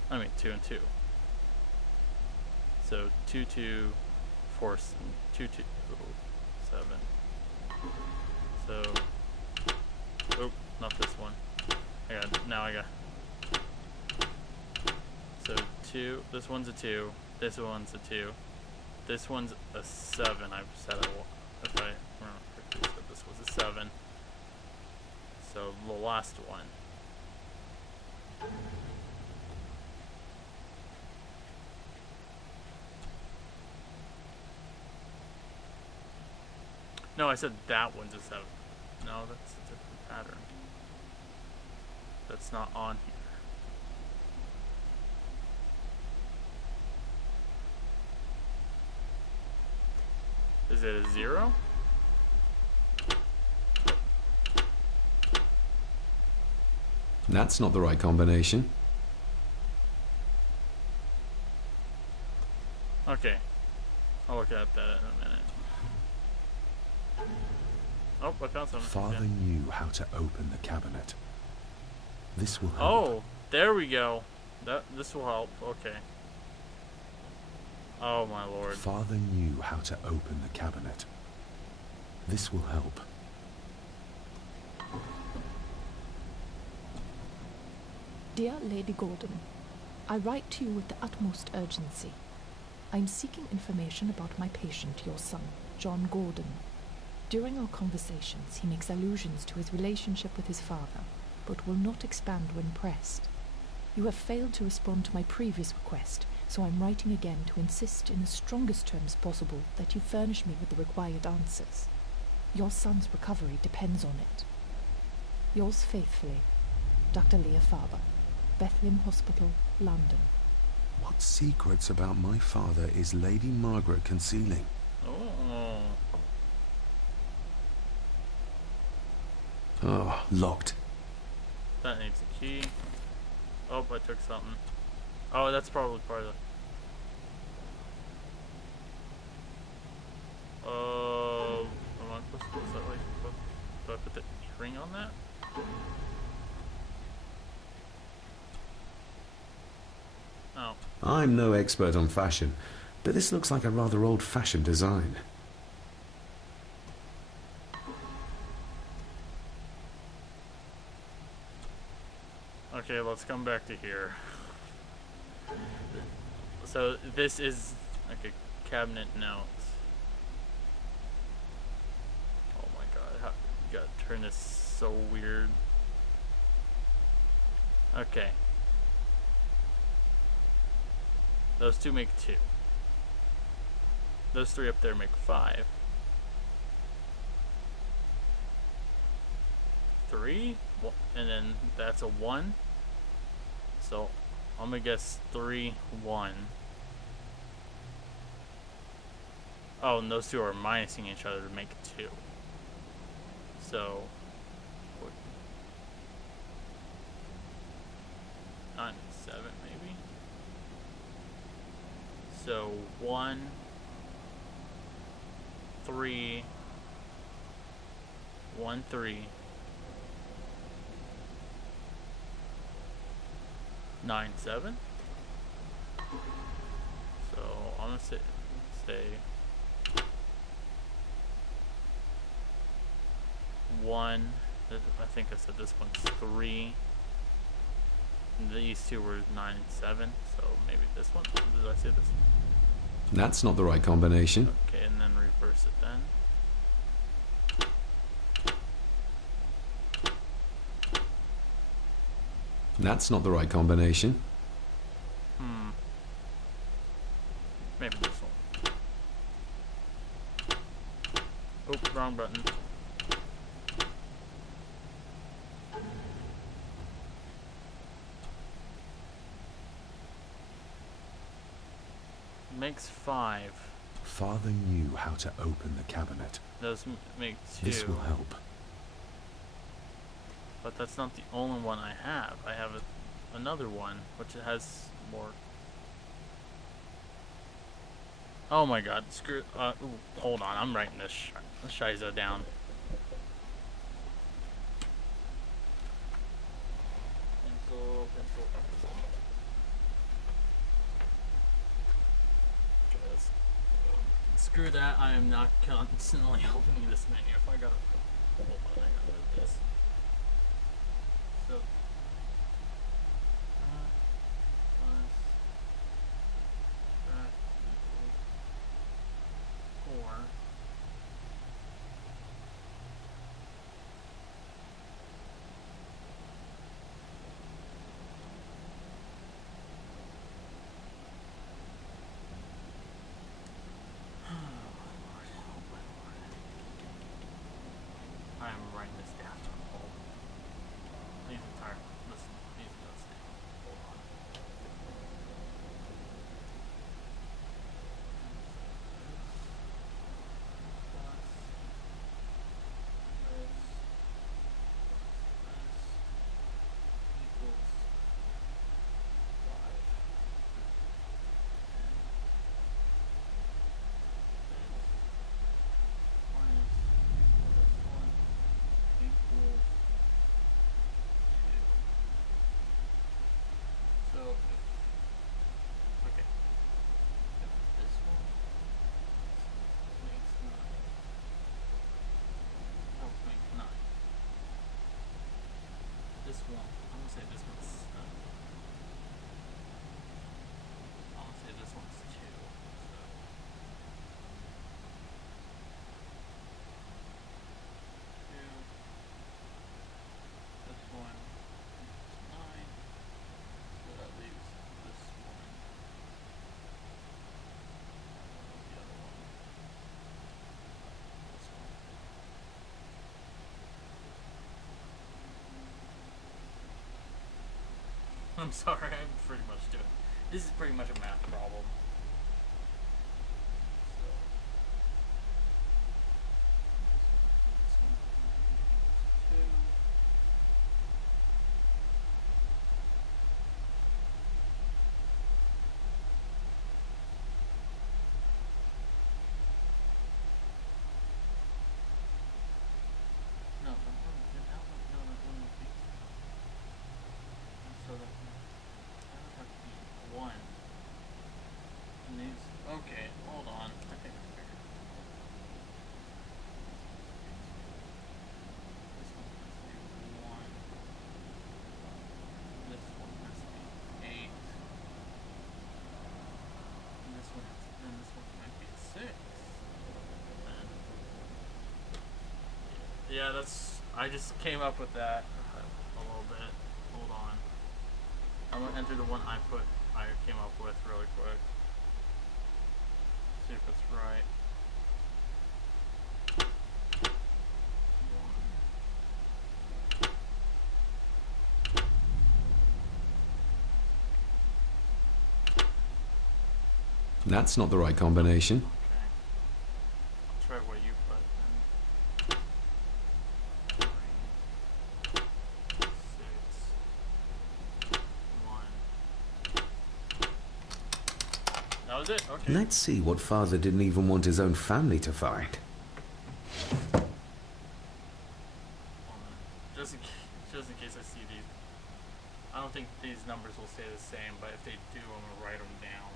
I mean 2 and 2. So 2, 2, 4, 2, 2, 7. So, oh, not this one. Now I got. So 2. This one's a 2. This one's a 2. This one's a 7. I've said if I remember correctly, so this was a 7. So the last one. No, I said that one's a 7. No, that's a different pattern. That's not on here. Is it a 0? That's not the right combination. Okay. I'll look at that in a minute. Oh, I found something. Father knew how to open the cabinet. This will help. Oh, there we go. This will help. Okay. Oh my lord. Father knew how to open the cabinet. This will help. Dear Lady Gordon, I write to you with the utmost urgency. I am seeking information about my patient, your son, John Gordon. During our conversations, he makes allusions to his relationship with his father, but will not expand when pressed. You have failed to respond to my previous request, so I'm writing again to insist in the strongest terms possible that you furnish me with the required answers. Your son's recovery depends on it. Yours faithfully, Dr. Leah Faber, Bethlehem Hospital, London. What secrets about my father is Lady Margaret concealing? Oh, locked. That needs a key. Oh, I took something. Oh, that's probably part of the... am I supposed to... Is that like... Do I put the ring on that? Oh. I'm no expert on fashion, but this looks like a rather old-fashioned design. Okay, let's come back to here. So this is like a cabinet notes. Oh my god, how you gotta turn this so weird. Okay. Those two make 2. Those 3 up there make 5. 3? And then that's a 1. So I'm gonna guess 3, 1. Oh, and those two are minusing each other to make 2. So 9, 7 maybe. So 1, 3, 1, 3, 9, 7. So I'm gonna say 1. I think I said this one's 3. And these two were 9 and 7. So maybe this one. Or did I say this one? That's not the right combination. Okay, and then reverse it then. That's not the right combination. Maybe this one. Oh, wrong button. Makes 5. Father knew how to open the cabinet. Those make 2. This will help. But that's not the only one I have. I have another one, which has more. Oh my god, screw. Hold on, I'm writing this shiza down. Pencil. Screw that, I am not constantly opening this menu. If I gotta. Hold on, I gotta move this. So. I am writing this down. These entire I'm sorry, I'm pretty much doing. This is pretty much a math problem. No, that wouldn't be. So that would have to be 1. And these. Okay, hold on. I think I figured. This one has to be 1. This one has to be 8. And this one might be 6. And yeah, that's. I just came up with that a little bit. Hold on. I'm gonna enter the one I came up with really quick. See if it's right. 1. That's not the right combination. Okay. I'll try what you put then. 3, 6, 1. That was it. Okay. Let's see what father didn't even want his own family to find. Just in case I see these. I don't think these numbers will stay the same, but if they do, I'm gonna write them down.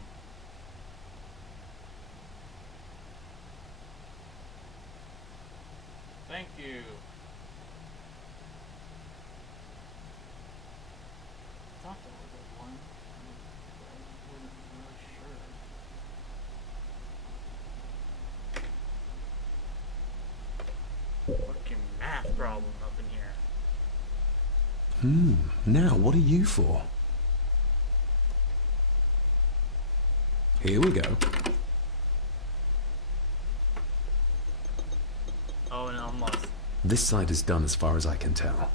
Thank you. I thought that was a 1. I wasn't really sure. Fucking math problem up in here. Now what are you for? Here we go. Oh, and I'm lost. This side is done as far as I can tell.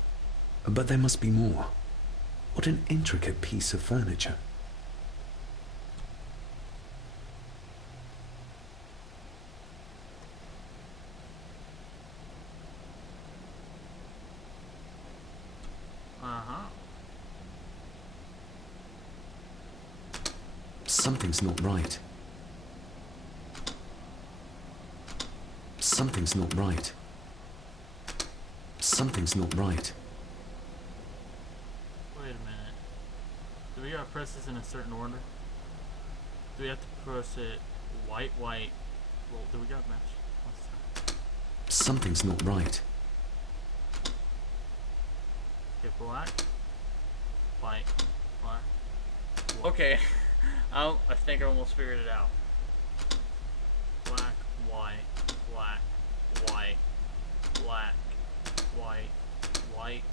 But there must be more. What an intricate piece of furniture. Uh-huh. Something's not right. Something's not right. Something's not right. Wait a minute. Do we gotta press this in a certain order? Do we have to press it white? Well, do we gotta match? What's that? Something's not right. Okay, black. White. Black. Okay. I think I almost figured it out. Black, white, black, white, black, white, white,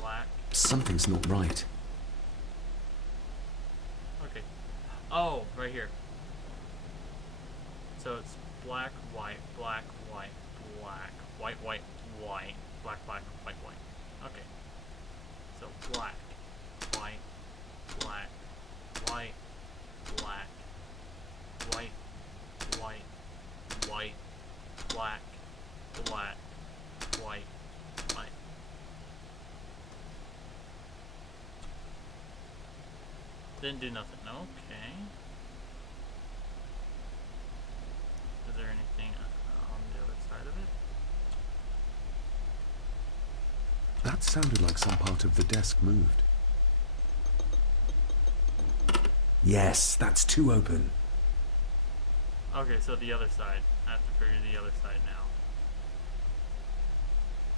black. Something's not right. Okay. Oh, right here. So it's black, white, black, white, black, white, white, white, black, black, white, white. Okay. So black, white, black, white, black, white, white, white, black, black, white, white. Didn't do nothing. Okay. Is there anything on the other side of it? That sounded like some part of the desk moved. Yes, that's too open. Okay, so the other side. I have to figure the other side now.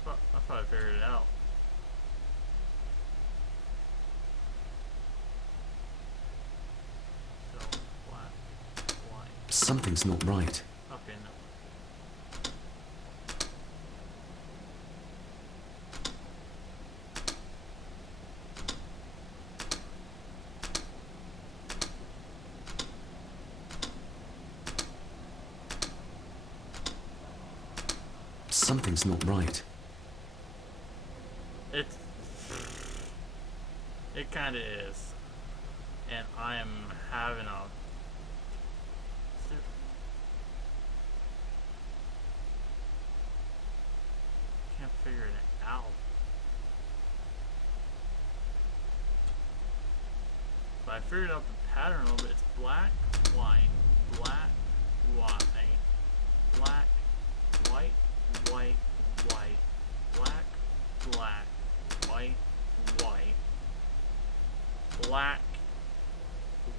Well, I thought I figured it out. So, black, white. Something's not right. Okay, no. Something's not right. It's... It kind of is. And I am having a... Can't figure it out. But I figured out the pattern a little bit. It's black, white, black, white, black, white, white, white, black, black, white, white, black,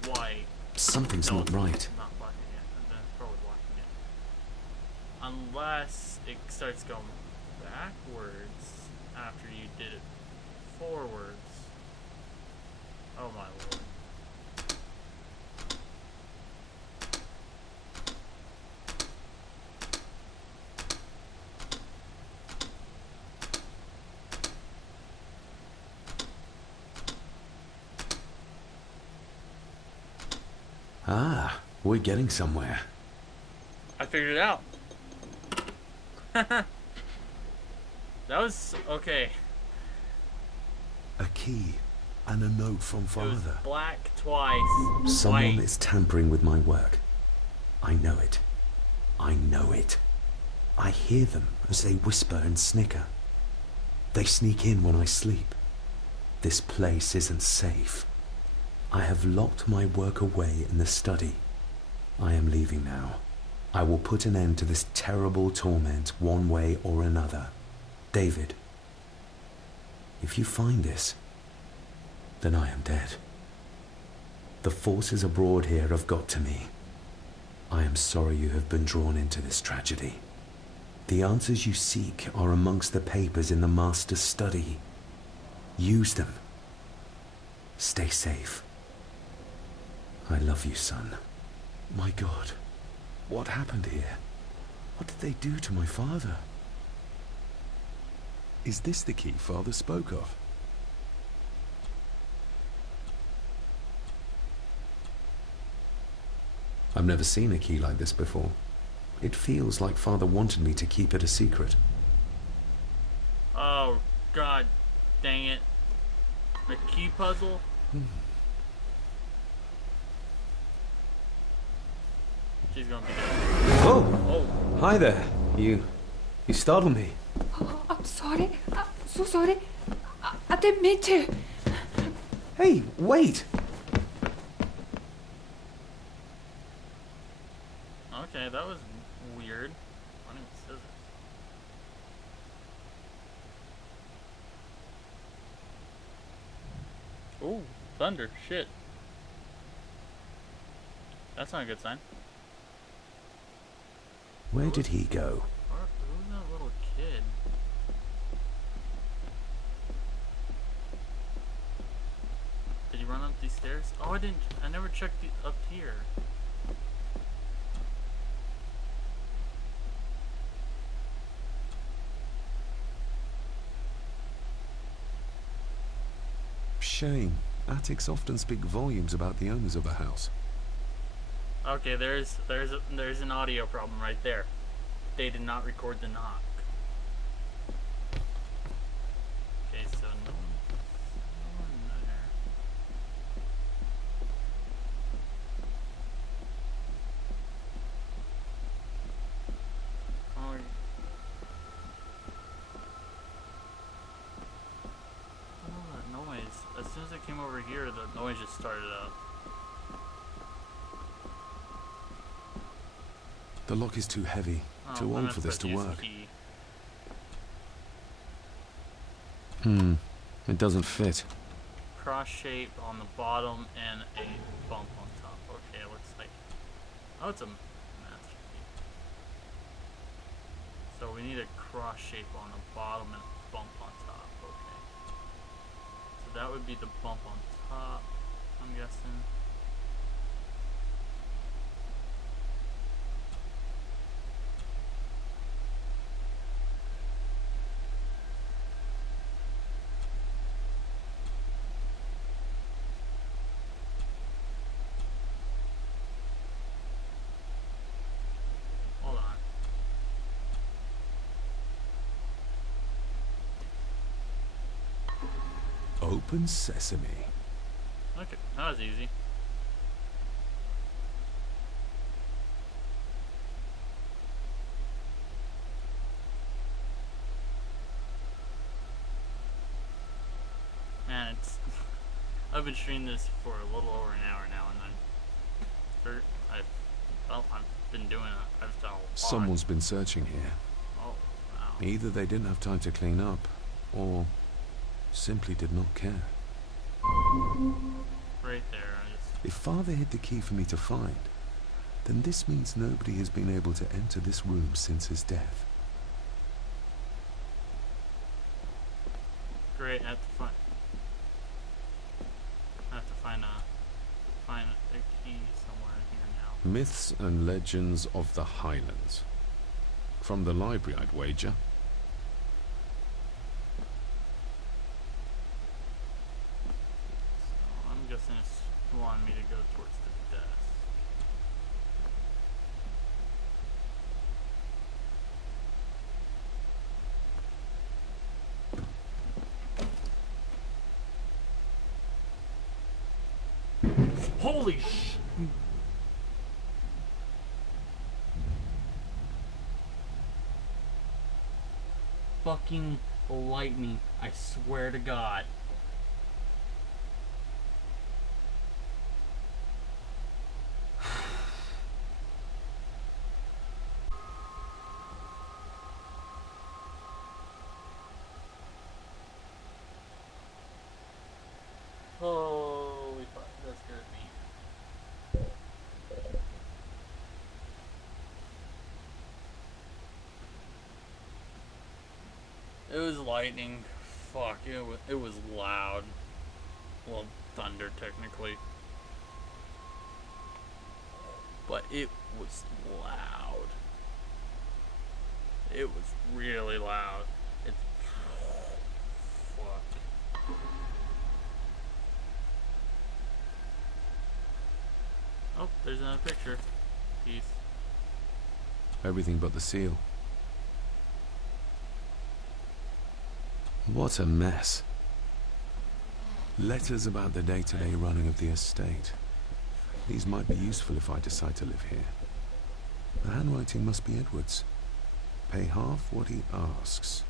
white. Something's not right. Not blocking it. And then it's probably blocking it. Unless it starts going backwards after you did it forwards. Oh my lord. Ah, we're getting somewhere. I figured it out. That was okay. A key and a note from It was Father. black twice. Someone white. is tampering with my work. I know it. I know it. I hear them as they whisper and snicker. They sneak in when I sleep. This place isn't safe. I have locked my work away in the study. I am leaving now. I will put an end to this terrible torment one way or another. David, if you find this, then I am dead. The forces abroad here have got to me. I am sorry you have been drawn into this tragedy. The answers you seek are amongst the papers in the Master's study. Use them. Stay safe. I love you, son. My God, what happened here? What did they do to my father? Is this the key Father spoke of? I've never seen a key like this before. It feels like Father wanted me to keep it a secret. Oh god dang it. A key puzzle? She's gonna be dead. Oh! Oh. Hi there. You startled me. Oh, I'm sorry. I'm so sorry. I didn't mean to. Hey, wait! Okay, that was weird. Running scissors. Ooh, thunder. Shit. That's not a good sign. Where did he go? Who's that little kid? Did he run up these stairs? Oh, I never checked up here. Shame. Attics often speak volumes about the owners of a house. Okay, there's an audio problem right there. They did not record the knock. Okay, so no one there. Oh. That noise. As soon as I came over here, the noise just started up. The lock is too heavy, too old for this to work. It doesn't fit. Cross shape on the bottom and a bump on top. Okay, it looks like... Oh, it's a master key. So we need a cross shape on the bottom and a bump on top. Okay. So that would be the bump on top, I'm guessing. Hold on. Open sesame. Okay, that was easy. Man, it's... I've been streaming this for a little over an hour now, and I've been doing it. I've done a lot. Someone's been searching here. Oh, wow. Either they didn't have time to clean up, or simply did not care. Right there. If Father hid the key for me to find, then this means nobody has been able to enter this room since his death. Great, I have to find a key somewhere here now. Myths and Legends of the Highlands. From the library, I'd wager. So I'm guessing it's wanting me to go towards the desk. Holy sh! Fucking lightning, I swear to God. Holy fuck, that's gonna be... It was lightning. Fuck, it was loud. Well, thunder technically. But it was loud. It was really loud. It's... Fuck. Oh, there's another picture. Peace. Everything but the seal. What a mess. Letters about the day-to-day running of the estate. These might be useful if I decide to live here. The handwriting must be Edward's. Pay half what he asks.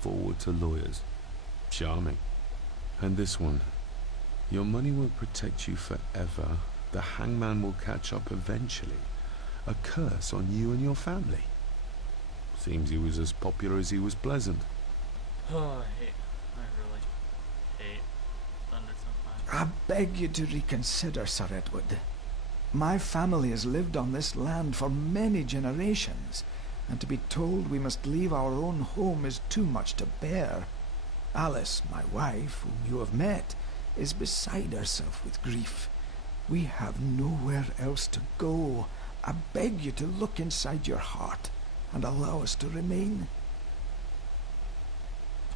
Forward to lawyers. Charming. And this one. Your money won't protect you forever. The hangman will catch up eventually. A curse on you and your family. Seems he was as popular as he was pleasant. Oh, I really hate thunder sometimes. I beg you to reconsider, Sir Edward. My family has lived on this land for many generations, and to be told we must leave our own home is too much to bear. Alice, my wife, whom you have met, is beside herself with grief. We have nowhere else to go. I beg you to look inside your heart and allow us to remain.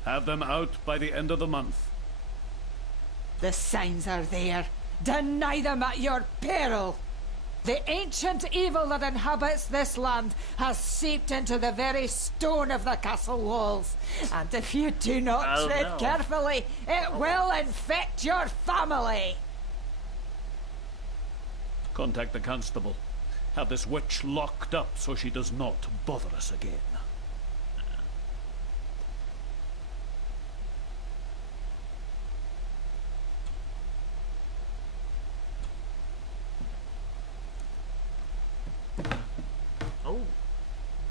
Have them out by the end of the month. The signs are there. Deny them at your peril. The ancient evil that inhabits this land has seeped into the very stone of the castle walls. And if you do not tread carefully, it will infect your family. Contact the constable. Have this witch locked up so she does not bother us again. Oh,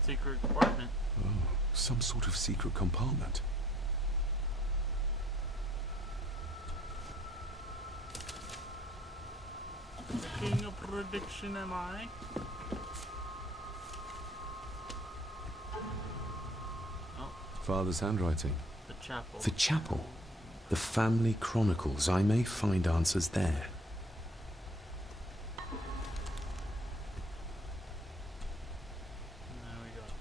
secret compartment. Oh, some sort of secret compartment. King of prediction, am I? Oh. Father's handwriting. The chapel. The chapel. The family chronicles. I may find answers there.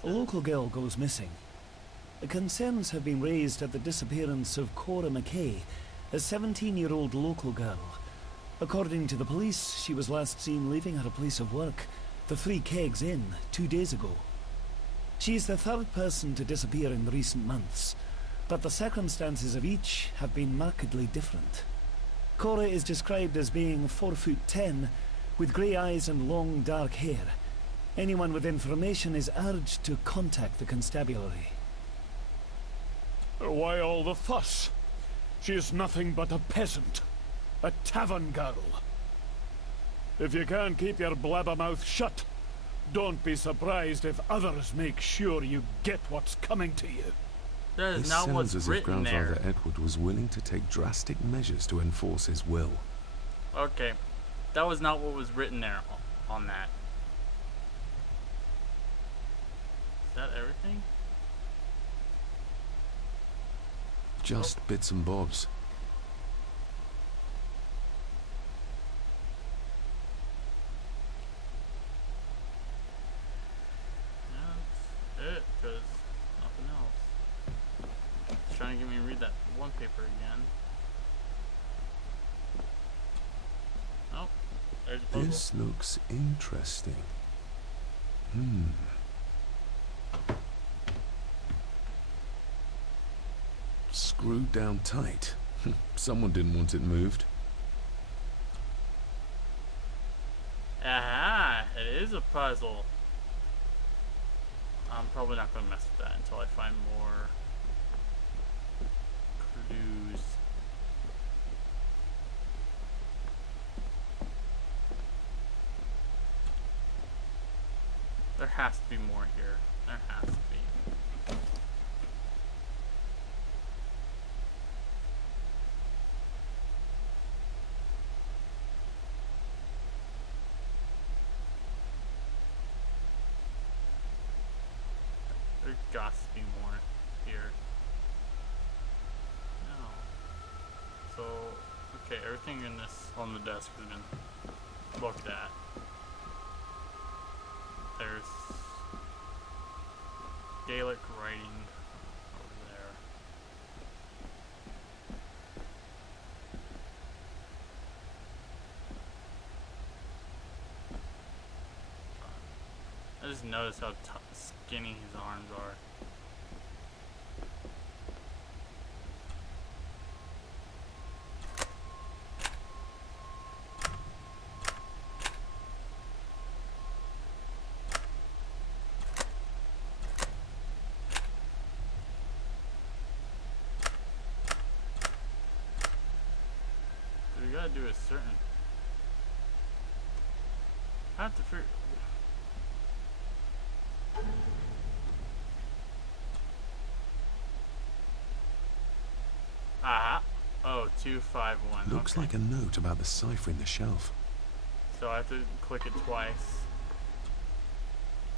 A local girl goes missing. Concerns have been raised at the disappearance of Cora McKay, a 17-year-old local girl. According to the police, she was last seen leaving her place of work, the Three Kegs Inn, 2 days ago. She is the third person to disappear in recent months, but the circumstances of each have been markedly different. Cora is described as being 4'10", with grey eyes and long dark hair. Anyone with information is urged to contact the constabulary. Why all the fuss? She is nothing but a peasant. A tavern girl. If you can't keep your blabbermouth shut, don't be surprised if others make sure you get what's coming to you. That is It not sounds what's as if written Grandfather there. Edward was willing to take drastic measures to enforce his will. Okay, that was not what was written there on that. Is that everything? Just bits and bobs. That's it, because nothing else. It's trying to get me to read that one paper again. Oh, there's a puzzle. This looks interesting. Screwed down tight. Someone didn't want it moved. Aha! It is a puzzle. I'm probably not going to mess with that until I find more clues. There has to be more here. There has to be. There got to be more here. No. So, okay, everything in this on the desk has been looked at. There's Gaelic writing over there. I just noticed how skinny his arms are. So we gotta do a certain. I have to figure. Aha. Oh, 251. Looks Okay. like a note about the cipher in the shelf. So I have to click it twice.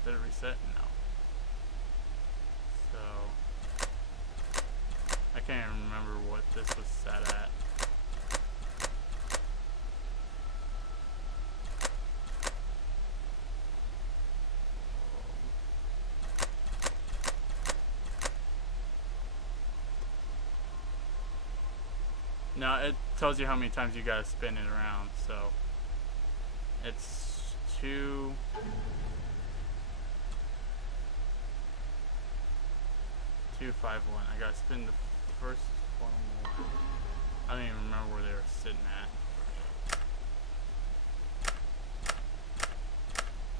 Did it reset? No. So I can't even remember what this was set at. No, it tells you how many times you gotta spin it around, so it's 251. I gotta spin the first one more. I don't even remember where they were sitting at.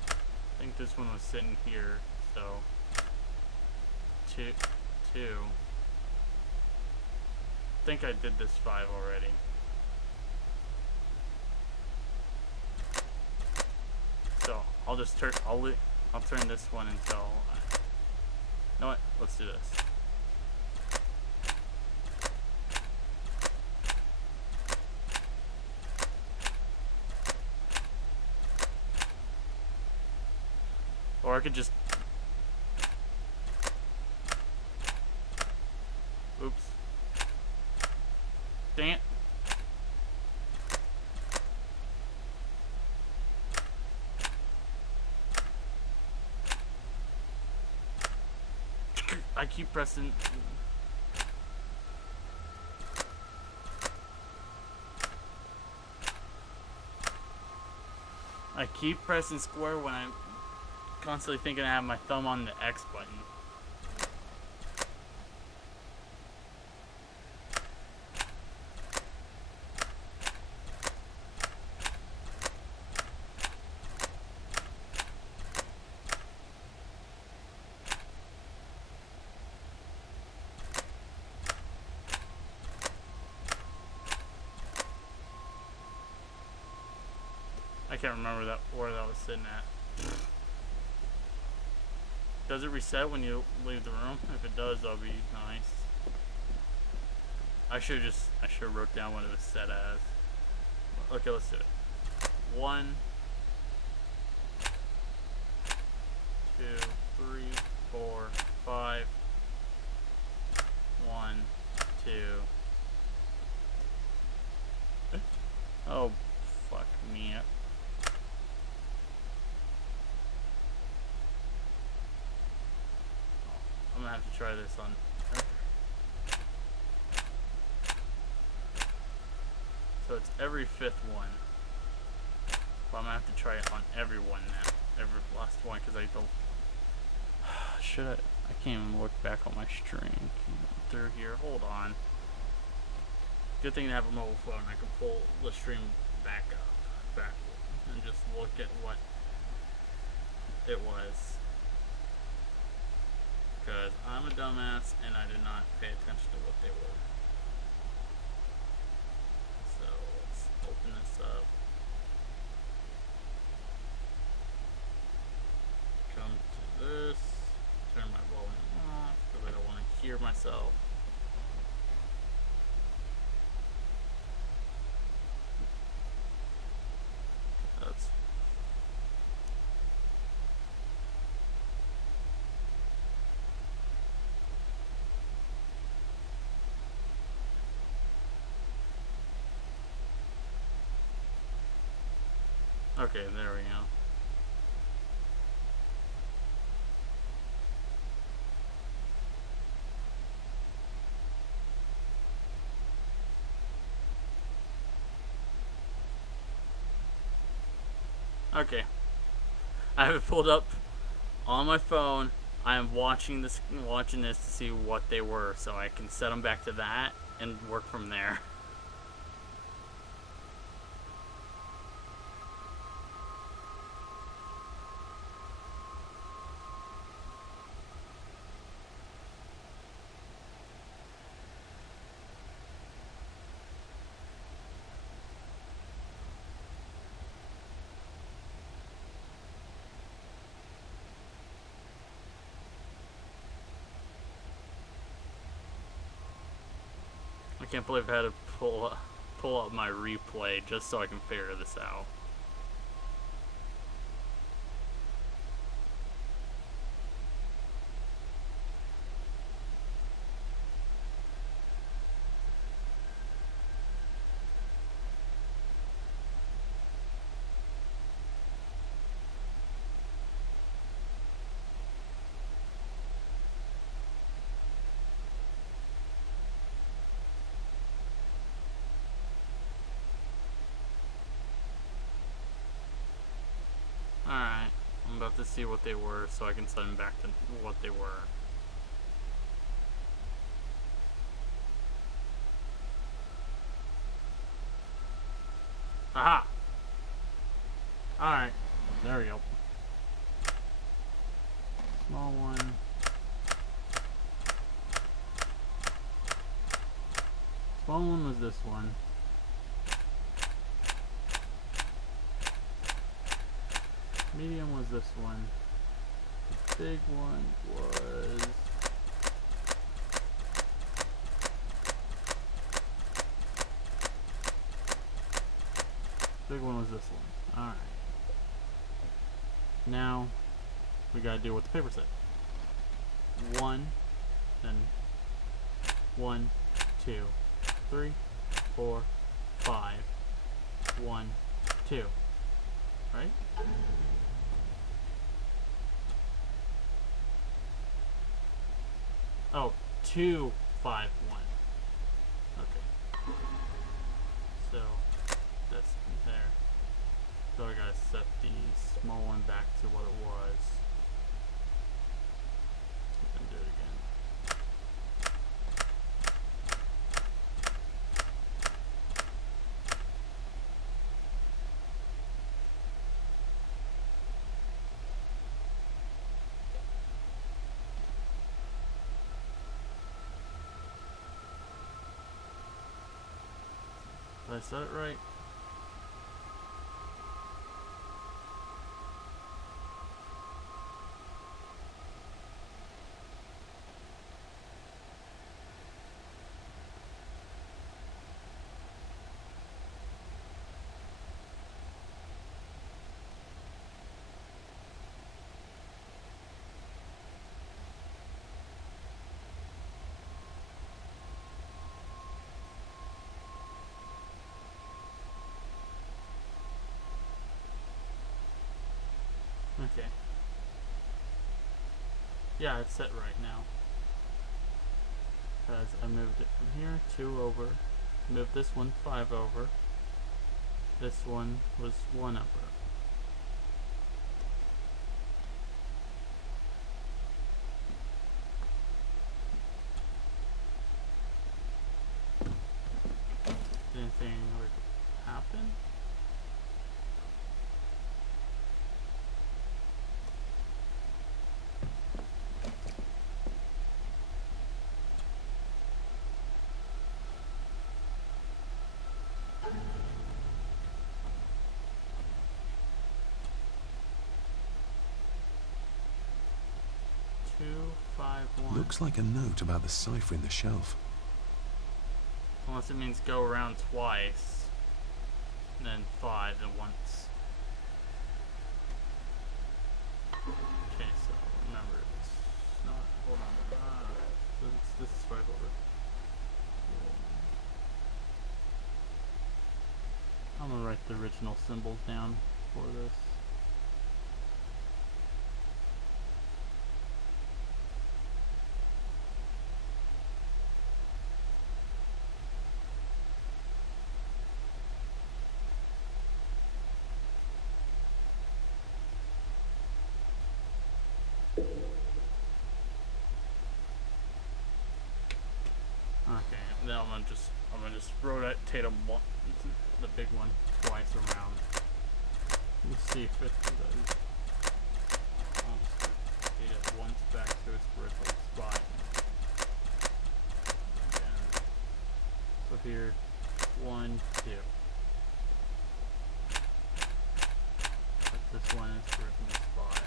I think this one was sitting here, so two. I think I did this 5 already. So I'll just turn. I'll turn this one until. You know what? Let's do this. Or I could just. Oops. Dang it. I keep pressing. I keep pressing square when I'm constantly thinking I have my thumb on the X button. I can't remember where that was sitting at. Does it reset when you leave the room? If it does, that'll be nice. I should have wrote down what it was set as. Okay, let's do it. 1, 2, 3, 4, 5. 1, 2. Oh, fuck me. I'm gonna have to try this on. So it's every 5th one. But I'm gonna have to try it on every one now. Every last one, because I don't. Should I? I can't even look back on my string through here. Hold on. Good thing to have a mobile phone. I can pull the stream back and just look at what it was. Because I'm a dumbass and I did not pay attention to what they were. So let's open this up. Come to this. Turn my volume off because I don't want to hear myself. That's okay, there we go. Okay, I have it pulled up on my phone. I am watching this to see what they were, so I can set them back to that and work from there. I can't believe I had to pull up my replay just so I can figure this out. Alright, I'm about to see what they were so I can set them back to what they were. Aha! Alright, there we go. Small one. Small one was this one. Medium was this one. The big one was... Big one was this one. Alright. Now, we gotta do what the paper said. 1, then 1, 2, 3, 4, 5, 1, 2. Right? Oh, 2, 5, 1. Okay. So, that's there. So I gotta set the small one back to what it was. And do it again. Did I set it right? Okay. Yeah, it's set right now. Because I moved it from here 2 over. Moved this one 5 over. This one was 1 over. Did anything like happen? Two, 5, 1. Looks like a note about the cipher in the shelf. Unless it means go around twice, and then 5 and once. Okay, so remember, it's not. Hold on. This is 5 over. I'm gonna write the original symbols down for this. Okay, now I'm gonna just rotate them the big one twice around. Let's see if it does. I'll just rotate it once back to its original spot. Again. So here, 1, 2. Put this one in its original spot.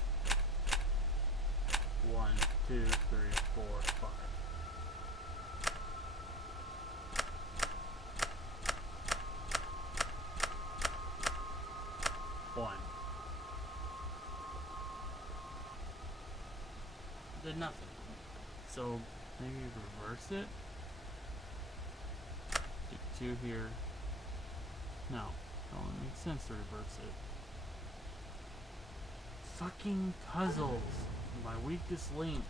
1, 2, 3, 4, 5. Did nothing. So maybe reverse it. Do 2 here. No, don't make sense to reverse it. Fucking puzzles, my weakest link.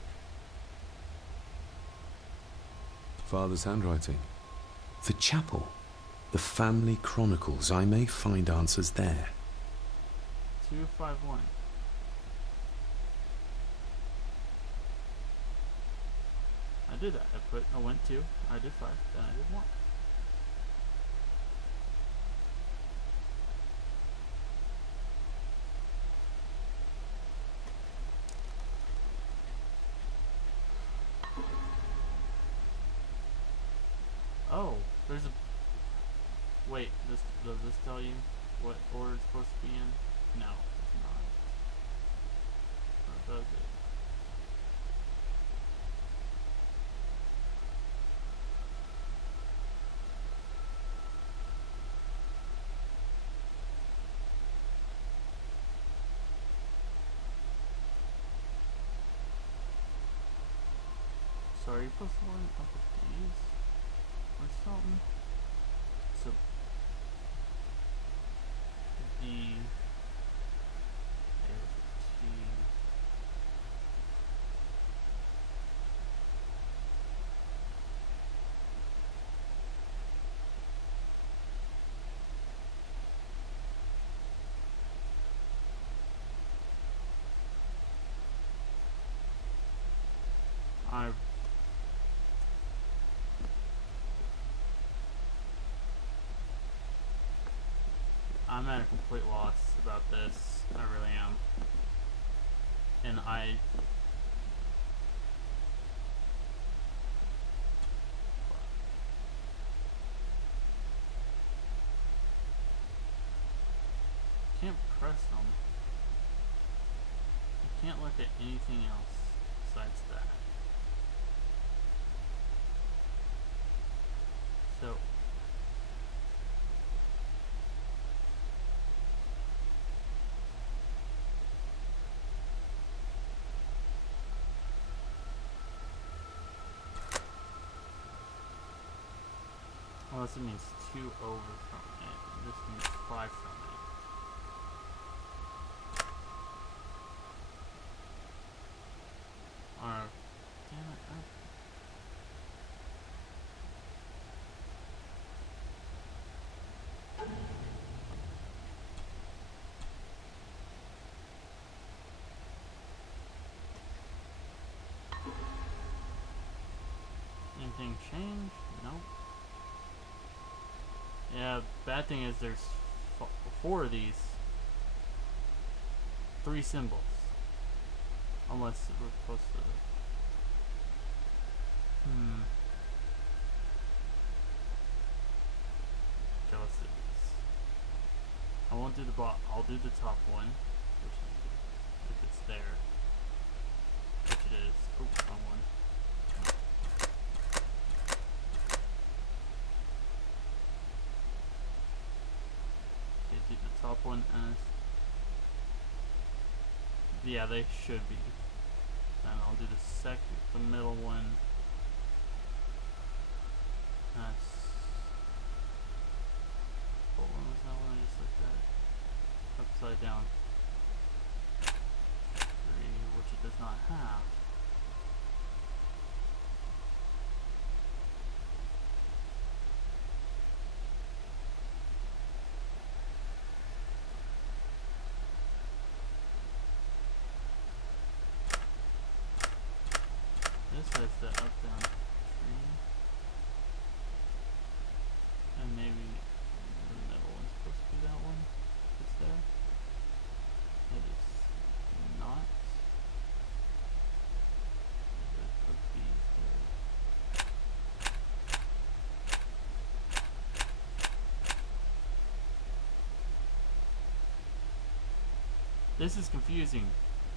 Father's handwriting. The chapel. The family chronicles. I may find answers there. 2, 5, 1. I did that. I went 2, I did 5, then I did 1. Oh, there's a... Wait, does this tell you what order it's supposed to be in? No, it's not. Or does it? So are you supposed to line up with these? Or something? So D, A with a T. I'm at a complete loss about this. I really am. And I can't press them. You can't look at anything else besides that. So unless it means 2 over from it. This means 5 from it. anything change? Nope. Yeah, bad thing is there's 4 of these. 3 symbols. Unless we're supposed to... Okay, let's do this. I won't do the I'll do the top one. Which is, if it's there. Which it is. Oops, wrong one. Okay, do the top one as... Yeah, they should be. And I'll do the middle one. That's... What one was that one I just looked at? Upside down. 3, which it does not have. This has the up down 3. And maybe the middle one's supposed to be that one. It's there. It is not. Put these there. This is confusing.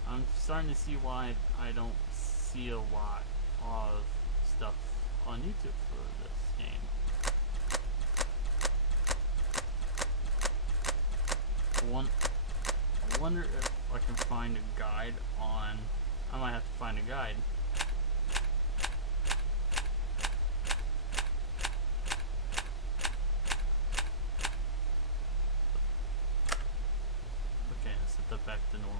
I'm starting to see why I don't see a lot of stuff on YouTube for this game. I wonder if I can find a guide on... I might have to find a guide. Okay, let's set that back to normal.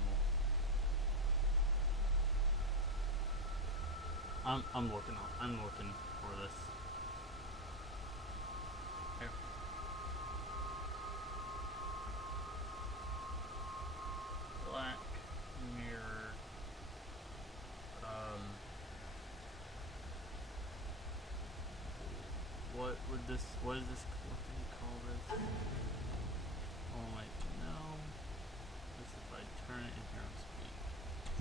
I'm looking for this. Here. Black mirror. What would this? What is this? What do you call this? Oh wait, no. This if I turn it in here on speed.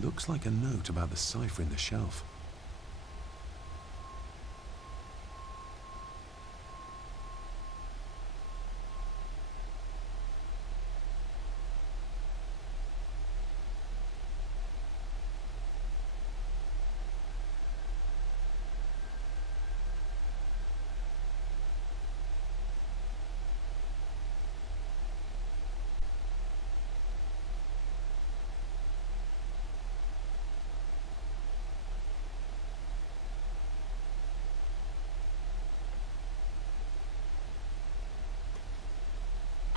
Looks like a note about the cipher in the shelf.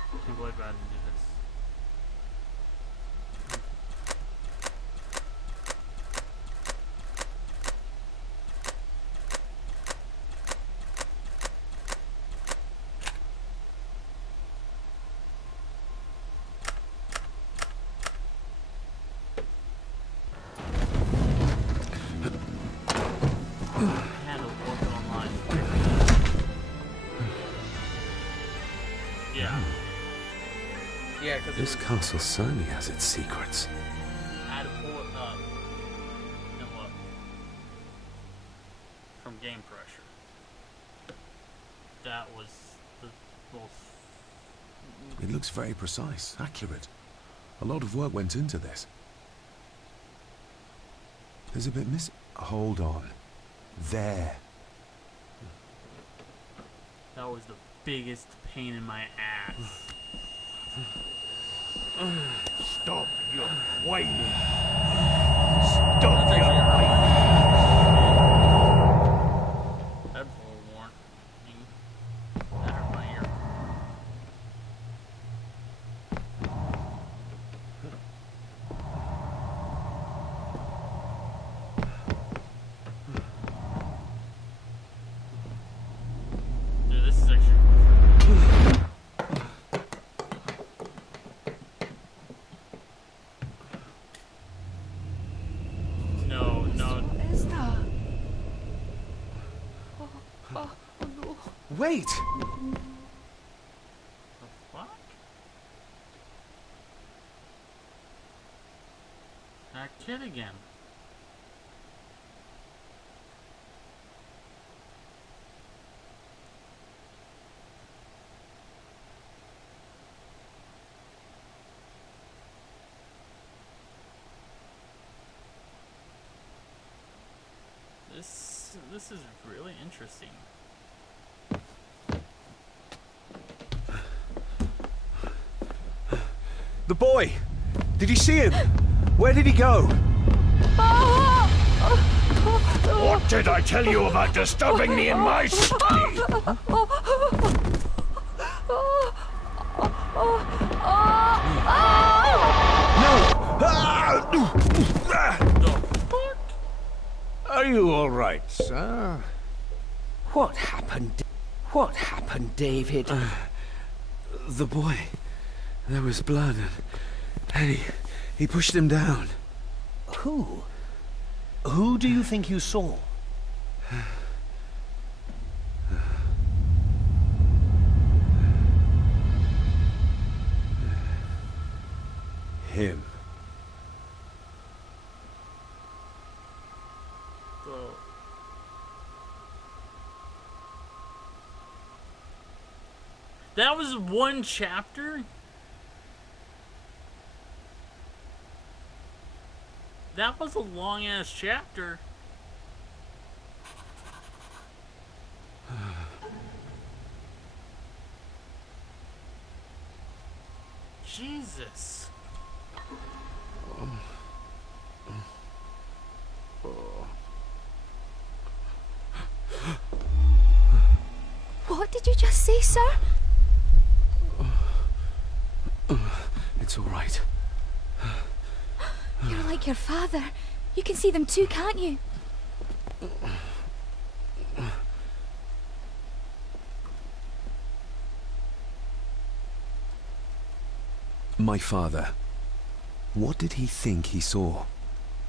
I can't believe I had to do this. I had to look online. Yeah. Yeah, because This castle certainly has its secrets. I had to pull it up and look from game pressure. That was the most. It looks very precise, accurate. A lot of work went into this. There's a bit missing. Hold on. There. That was the biggest pain in my ass. Stop your whining! Stop your whining! That forewarning. That hurt my ear. Dude, this is actually... No. Wait! The fuck? That kid again. This is really interesting. The boy! Did you see him? Where did he go? What did I tell you about disturbing me in my study? Are you all right, sir? What happened? What happened, David? The boy. There was blood, and he pushed him down. Who? Who do you think you saw? Him. That was one chapter? That was a long-ass chapter. Jesus. What did you just say, sir? It's all right. You're like your father. You can see them too, can't you? My father. What did he think he saw?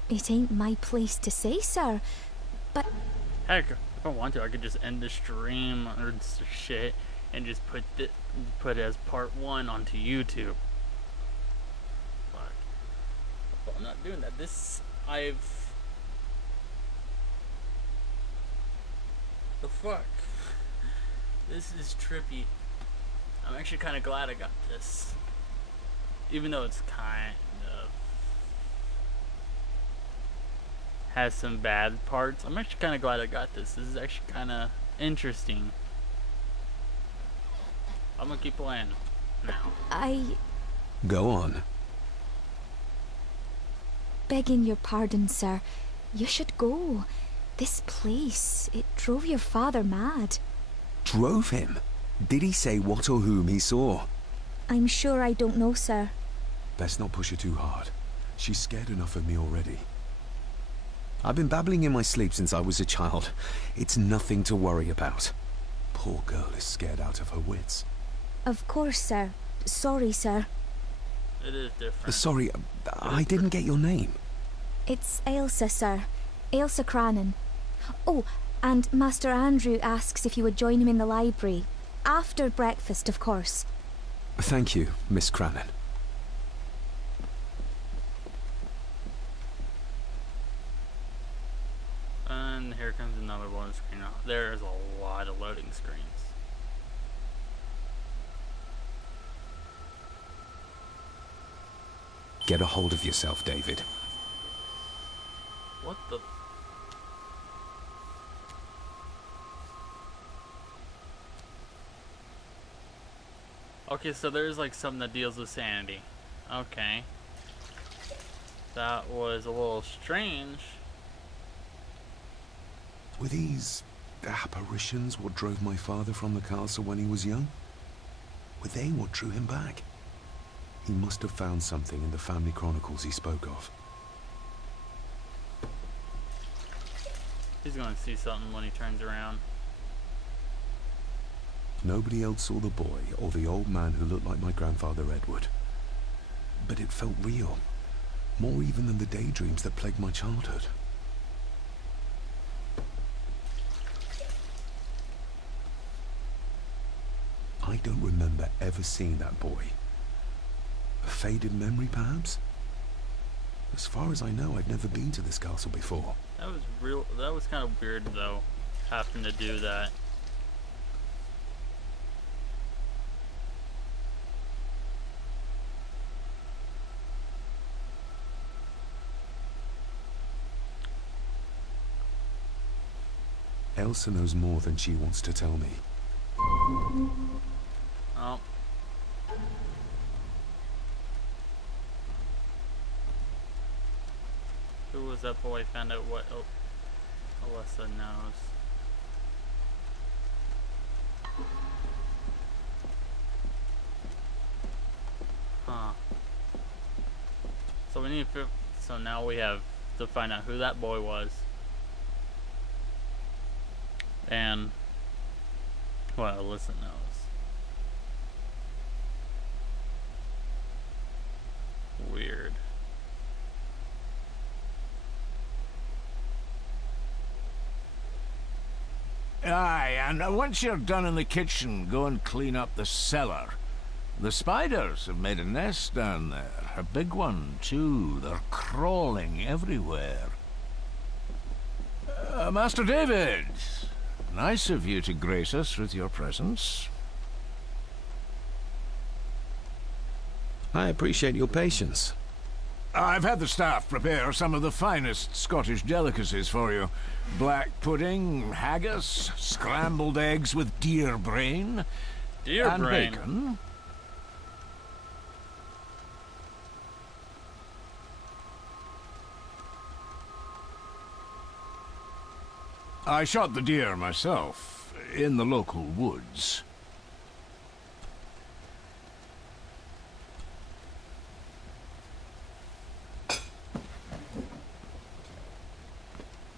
It ain't my place to say, sir. But Heck, if I want to, I could just end the stream or shit and just put it as part 1 onto YouTube. Fuck. But I'm not doing that. The fuck? This is trippy. I'm actually kind of glad I got this. Even though it's kind of has some bad parts, I'm actually kind of glad I got this. This is actually kind of interesting. I'm gonna keep playing now. Go on. Begging your pardon, sir. You should go. This place, it drove your father mad. Drove him? Did he say what or whom he saw? I'm sure I don't know, sir. Best not push her too hard. She's scared enough of me already. I've been babbling in my sleep since I was a child. It's nothing to worry about. Poor girl is scared out of her wits. Of course, sir. Sorry, sir. It is different. Sorry, I didn't get your name. It's Ailsa, sir. Ailsa Crannan. Oh, and Master Andrew asks if you would join him in the library. After breakfast, of course. Thank you, Miss Crannan. And here comes another loading screen. There's a lot of loading screens. Get a hold of yourself, David. What the? Okay, so there's like something that deals with sanity. Okay. That was a little strange. Were these apparitions what drove my father from the castle when he was young? Were they what drew him back? He must have found something in the family chronicles he spoke of. He's gonna see something when he turns around. Nobody else saw the boy or the old man who looked like my grandfather Edward. But it felt real. More even than the daydreams that plagued my childhood. don't remember ever seeing that boy. A faded memory, perhaps? As far as I know, I'd never been to this castle before. That was kind of weird, though, having to do that. Elsa knows more than she wants to tell me. Oh. Who was that boy? Found out what Alyssa knows. Huh. So we need to. So now we have to find out who that boy was. And what Alyssa knows. Weird. Aye, and once you're done in the kitchen, go and clean up the cellar. The spiders have made a nest down there. A big one, too. They're crawling everywhere. Master David, nice of you to grace us with your presence. I appreciate your patience. I've had the staff prepare some of the finest Scottish delicacies for you. Black pudding, haggis, scrambled eggs with deer brain, and bacon. I shot the deer myself, in the local woods.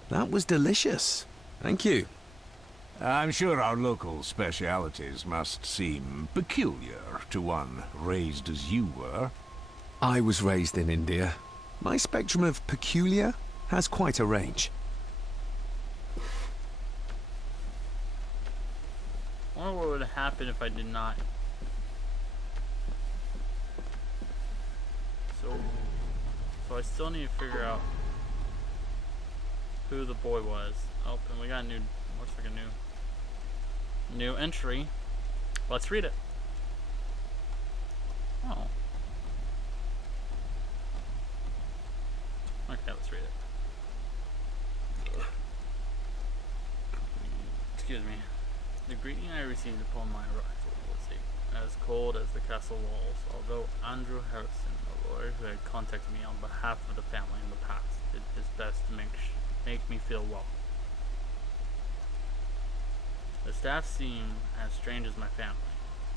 That was delicious. Thank you. I'm sure our local specialities must seem peculiar to one raised as you were. I was raised in India. My spectrum of peculiar has quite a range. I wonder what would happen if I did not. So I still need to figure out who the boy was. Oh, and we got a new, looks like a new entry. Let's read it. Oh. Okay, let's read it. Excuse me. The greeting I received upon my arrival was as cold as the castle walls, although Andrew Harrison, the lawyer who had contacted me on behalf of the family in the past, did his best to make me feel welcome. The staff seemed as strange as my family,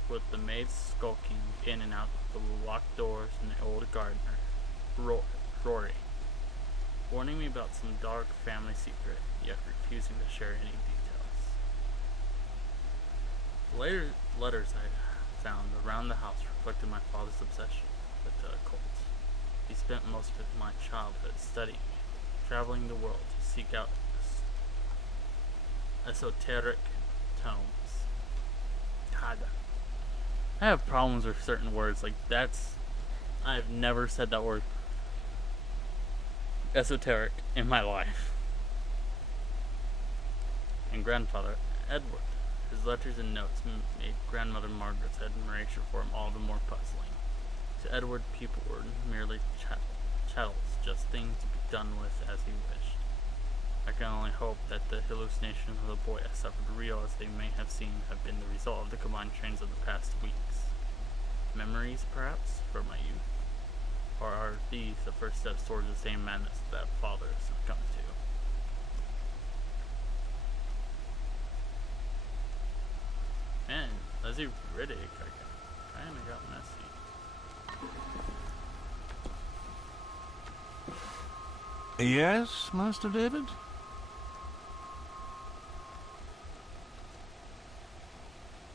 with the maids skulking in and out of the locked doors and the old gardener, Rory, warning me about some dark family secret, yet refusing to share any details. Later letters I found around the house reflected my father's obsession with the occult. He spent most of my childhood studying, traveling the world to seek out esoteric tomes. God, I have problems with certain words. Like I've never said that word, esoteric, in my life. And grandfather, Edward. His letters and notes made grandmother Margaret's admiration for him all the more puzzling. To Edward, people were merely chattels, just things to be done with as he wished. I can only hope that the hallucinations of the boy I suffered, real as they may have seemed, have been the result of the combined trains of the past weeks. Memories, perhaps, from my youth? Or are these the first steps towards the same madness that father succumbed to? Man, as he read it, I kinda got messy. Yes, Master David?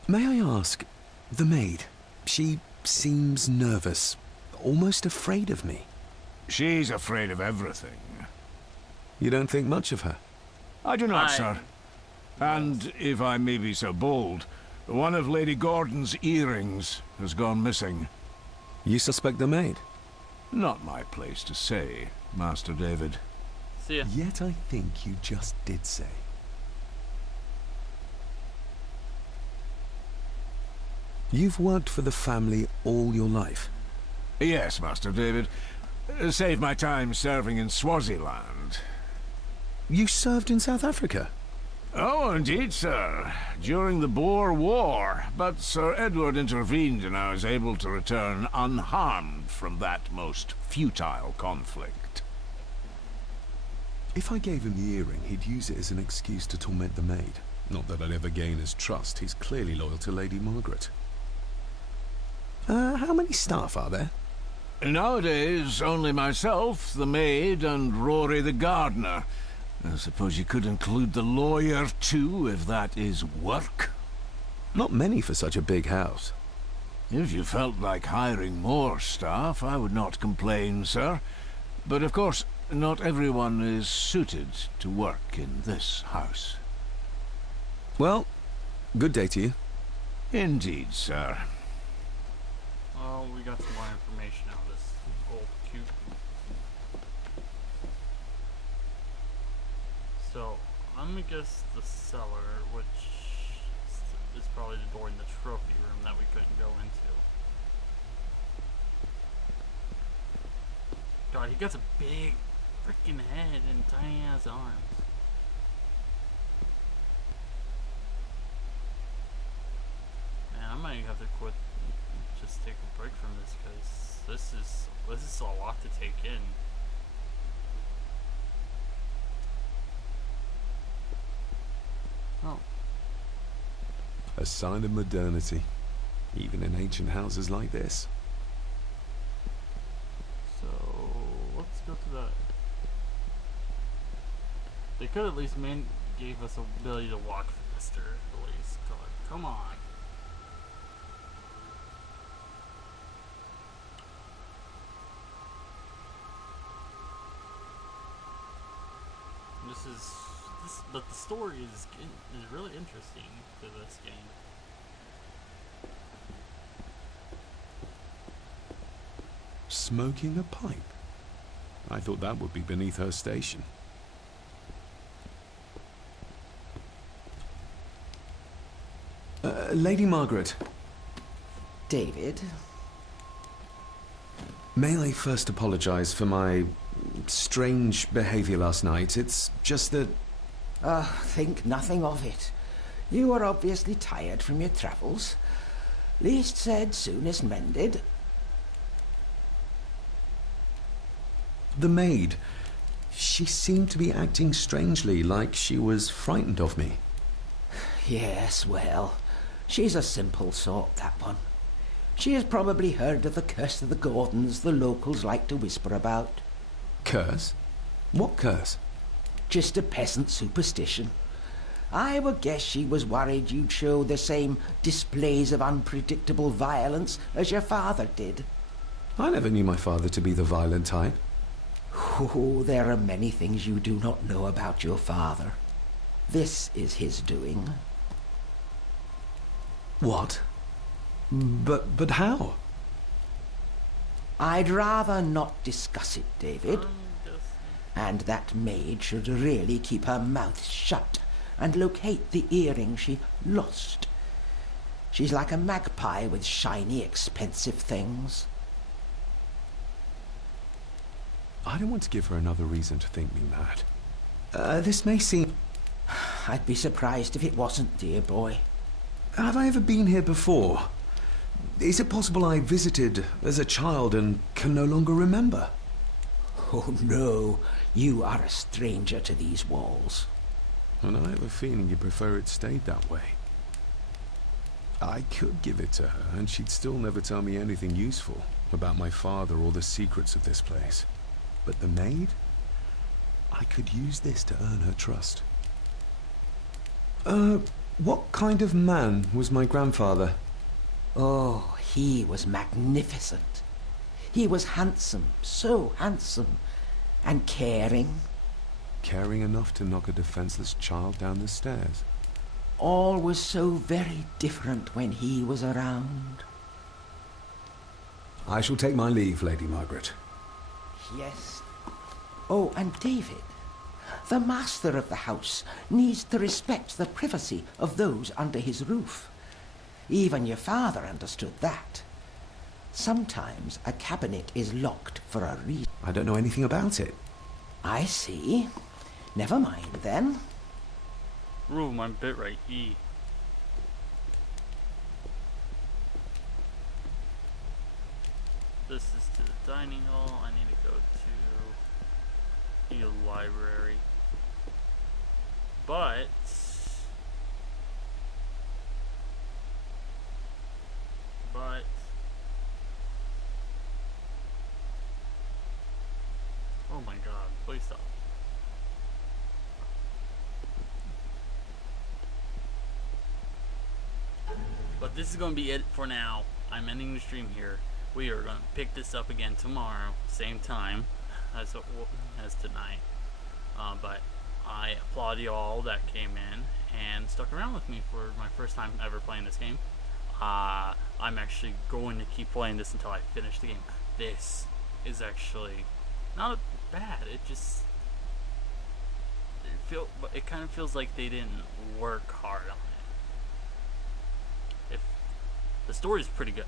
May I ask, the maid, she seems nervous, almost afraid of me. She's afraid of everything. You don't think much of her? I do not, sir. And, if I may be so bold, One of Lady Gordon's earrings has gone missing. You suspect the maid? Not my place to say, Master David. See ya. Yet I think you just did say. You've worked for the family all your life? Yes, Master David. Save my time serving in Swaziland. You served in South Africa? Oh, indeed, sir. During the Boer War. But Sir Edward intervened and I was able to return unharmed from that most futile conflict. If I gave him the earring, he'd use it as an excuse to torment the maid. Not that I'd ever gain his trust. He's clearly loyal to Lady Margaret. How many staff are there? Nowadays, only myself, the maid, and Rory the gardener. I suppose you could include the lawyer, too, if that is work. Not many for such a big house. If you felt like hiring more staff, I would not complain, sir. But of course, not everyone is suited to work in this house. Well, good day to you. Indeed, sir. Well, we got some more information out of this old cute. So, I'm gonna guess the cellar, which is probably the door in the trophy room that we couldn't go into. God, he got a big freaking head and tiny ass arms. Man, I might have to quit. Just take a break from this because this is a lot to take in. Oh. A sign of modernity, even in ancient houses like this. So let's go to that. They could at least gave us the ability to walk faster. At least, God, come on. But the story is really interesting to this game. Smoking a pipe? I thought that would be beneath her station. Lady Margaret. David? May I first apologize for my strange behavior last night? It's just that... Think nothing of it. You are obviously tired from your travels. Least said, soonest mended. The maid. She seemed to be acting strangely, like she was frightened of me. Yes, well, she's a simple sort, that one. She has probably heard of the curse of the Gordons the locals like to whisper about. Curse? What curse? Just a peasant superstition. I would guess she was worried you'd show the same displays of unpredictable violence as your father did. I never knew my father to be the violent type. Oh, there are many things you do not know about your father. This is his doing. What? But how? I'd rather not discuss it, David. And that maid should really keep her mouth shut and locate the earring she lost. She's like a magpie with shiny, expensive things. I don't want to give her another reason to think me mad. This may seem... I'd be surprised if it wasn't, dear boy. Have I ever been here before? Is it possible I visited as a child and can no longer remember? Oh, no. You are a stranger to these walls. And I have a feeling you prefer it stayed that way. I could give it to her, and she'd still never tell me anything useful about my father or the secrets of this place. But the maid? I could use this to earn her trust. What kind of man was my grandfather? Oh, he was magnificent. He was handsome, so handsome, and caring. Caring enough to knock a defenseless child down the stairs? All was so very different when he was around. I shall take my leave, Lady Margaret. Yes. Oh, and David, the master of the house needs to respect the privacy of those under his roof. Even your father understood that. Sometimes a cabinet is locked for a reason. I don't know anything about it. I see. Never mind, then. Rule my bitrate E. This is to the dining hall. I need to go to the library. But oh my god, please stop. But this is going to be it for now. I'm ending the stream here. We are going to pick this up again tomorrow, same time as tonight. But I applaud you all that came in and stuck around with me for my first time ever playing this game. I'm actually going to keep playing this until I finish the game. This is actually not bad. It kind of feels like they didn't work hard on it. The story is pretty good.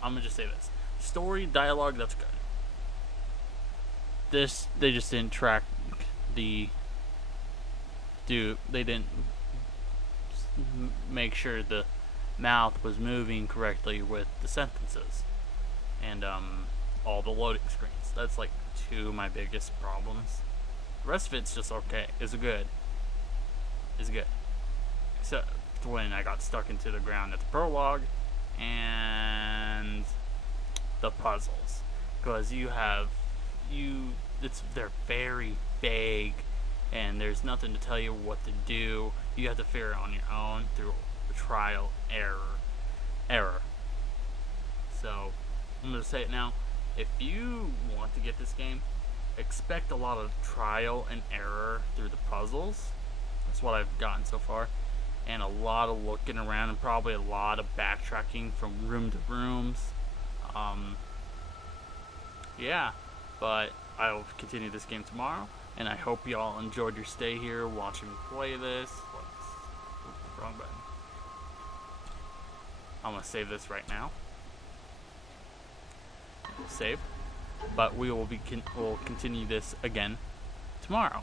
I'm gonna just say this: story, dialogue, that's good. They just didn't track they didn't make sure the mouth was moving correctly with the sentences, and all the loading screens. That's like two of my biggest problems. The rest of it's just okay. It's good. Except when I got stuck into the ground at the prologue and the puzzles, because they're very vague and there's nothing to tell you what to do. You have to figure it on your own through trial error. So I'm gonna say it now: if you want to get this game, expect a lot of trial and error through the puzzles. That's what I've gotten so far. And a lot of looking around and probably a lot of backtracking from room to rooms. Yeah, but I'll continue this game tomorrow, and I hope y'all enjoyed your stay here watching me play this. Wrong button. I'm gonna save this right now. Save. But we will we'll continue this again tomorrow.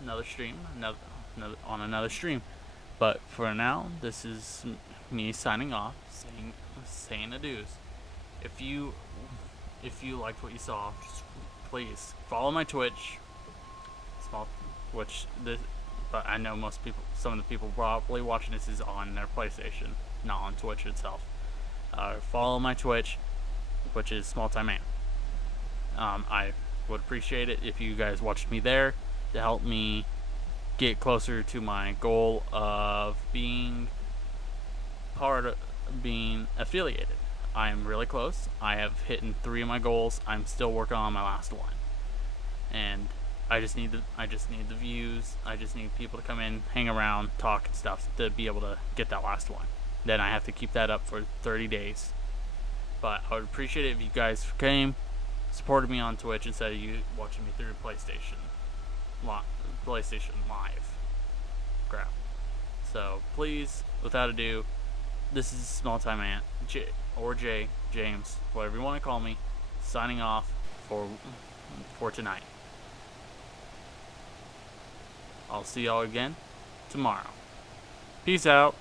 Another stream, on another stream. But for now, this is me signing off, saying adieus. If you liked what you saw, just please follow my Twitch. But I know some of the people probably watching this is on their PlayStation, not on Twitch itself. Follow my Twitch, which is SmallTimeAnt. I would appreciate it if you guys watched me there to help me get closer to my goal of being affiliated. I am really close. I have hit 3 of my goals. I'm still working on my last one, and I just need the views. I just need people to come in, hang around, talk and stuff to be able to get that last one. Then I have to keep that up for 30 days. But I would appreciate it if you guys came, supported me on Twitch instead of you watching me through PlayStation Live crap. So please, without ado, this is SmallTimeAnt, James, whatever you want to call me, signing off for tonight. I'll see y'all again tomorrow. Peace out.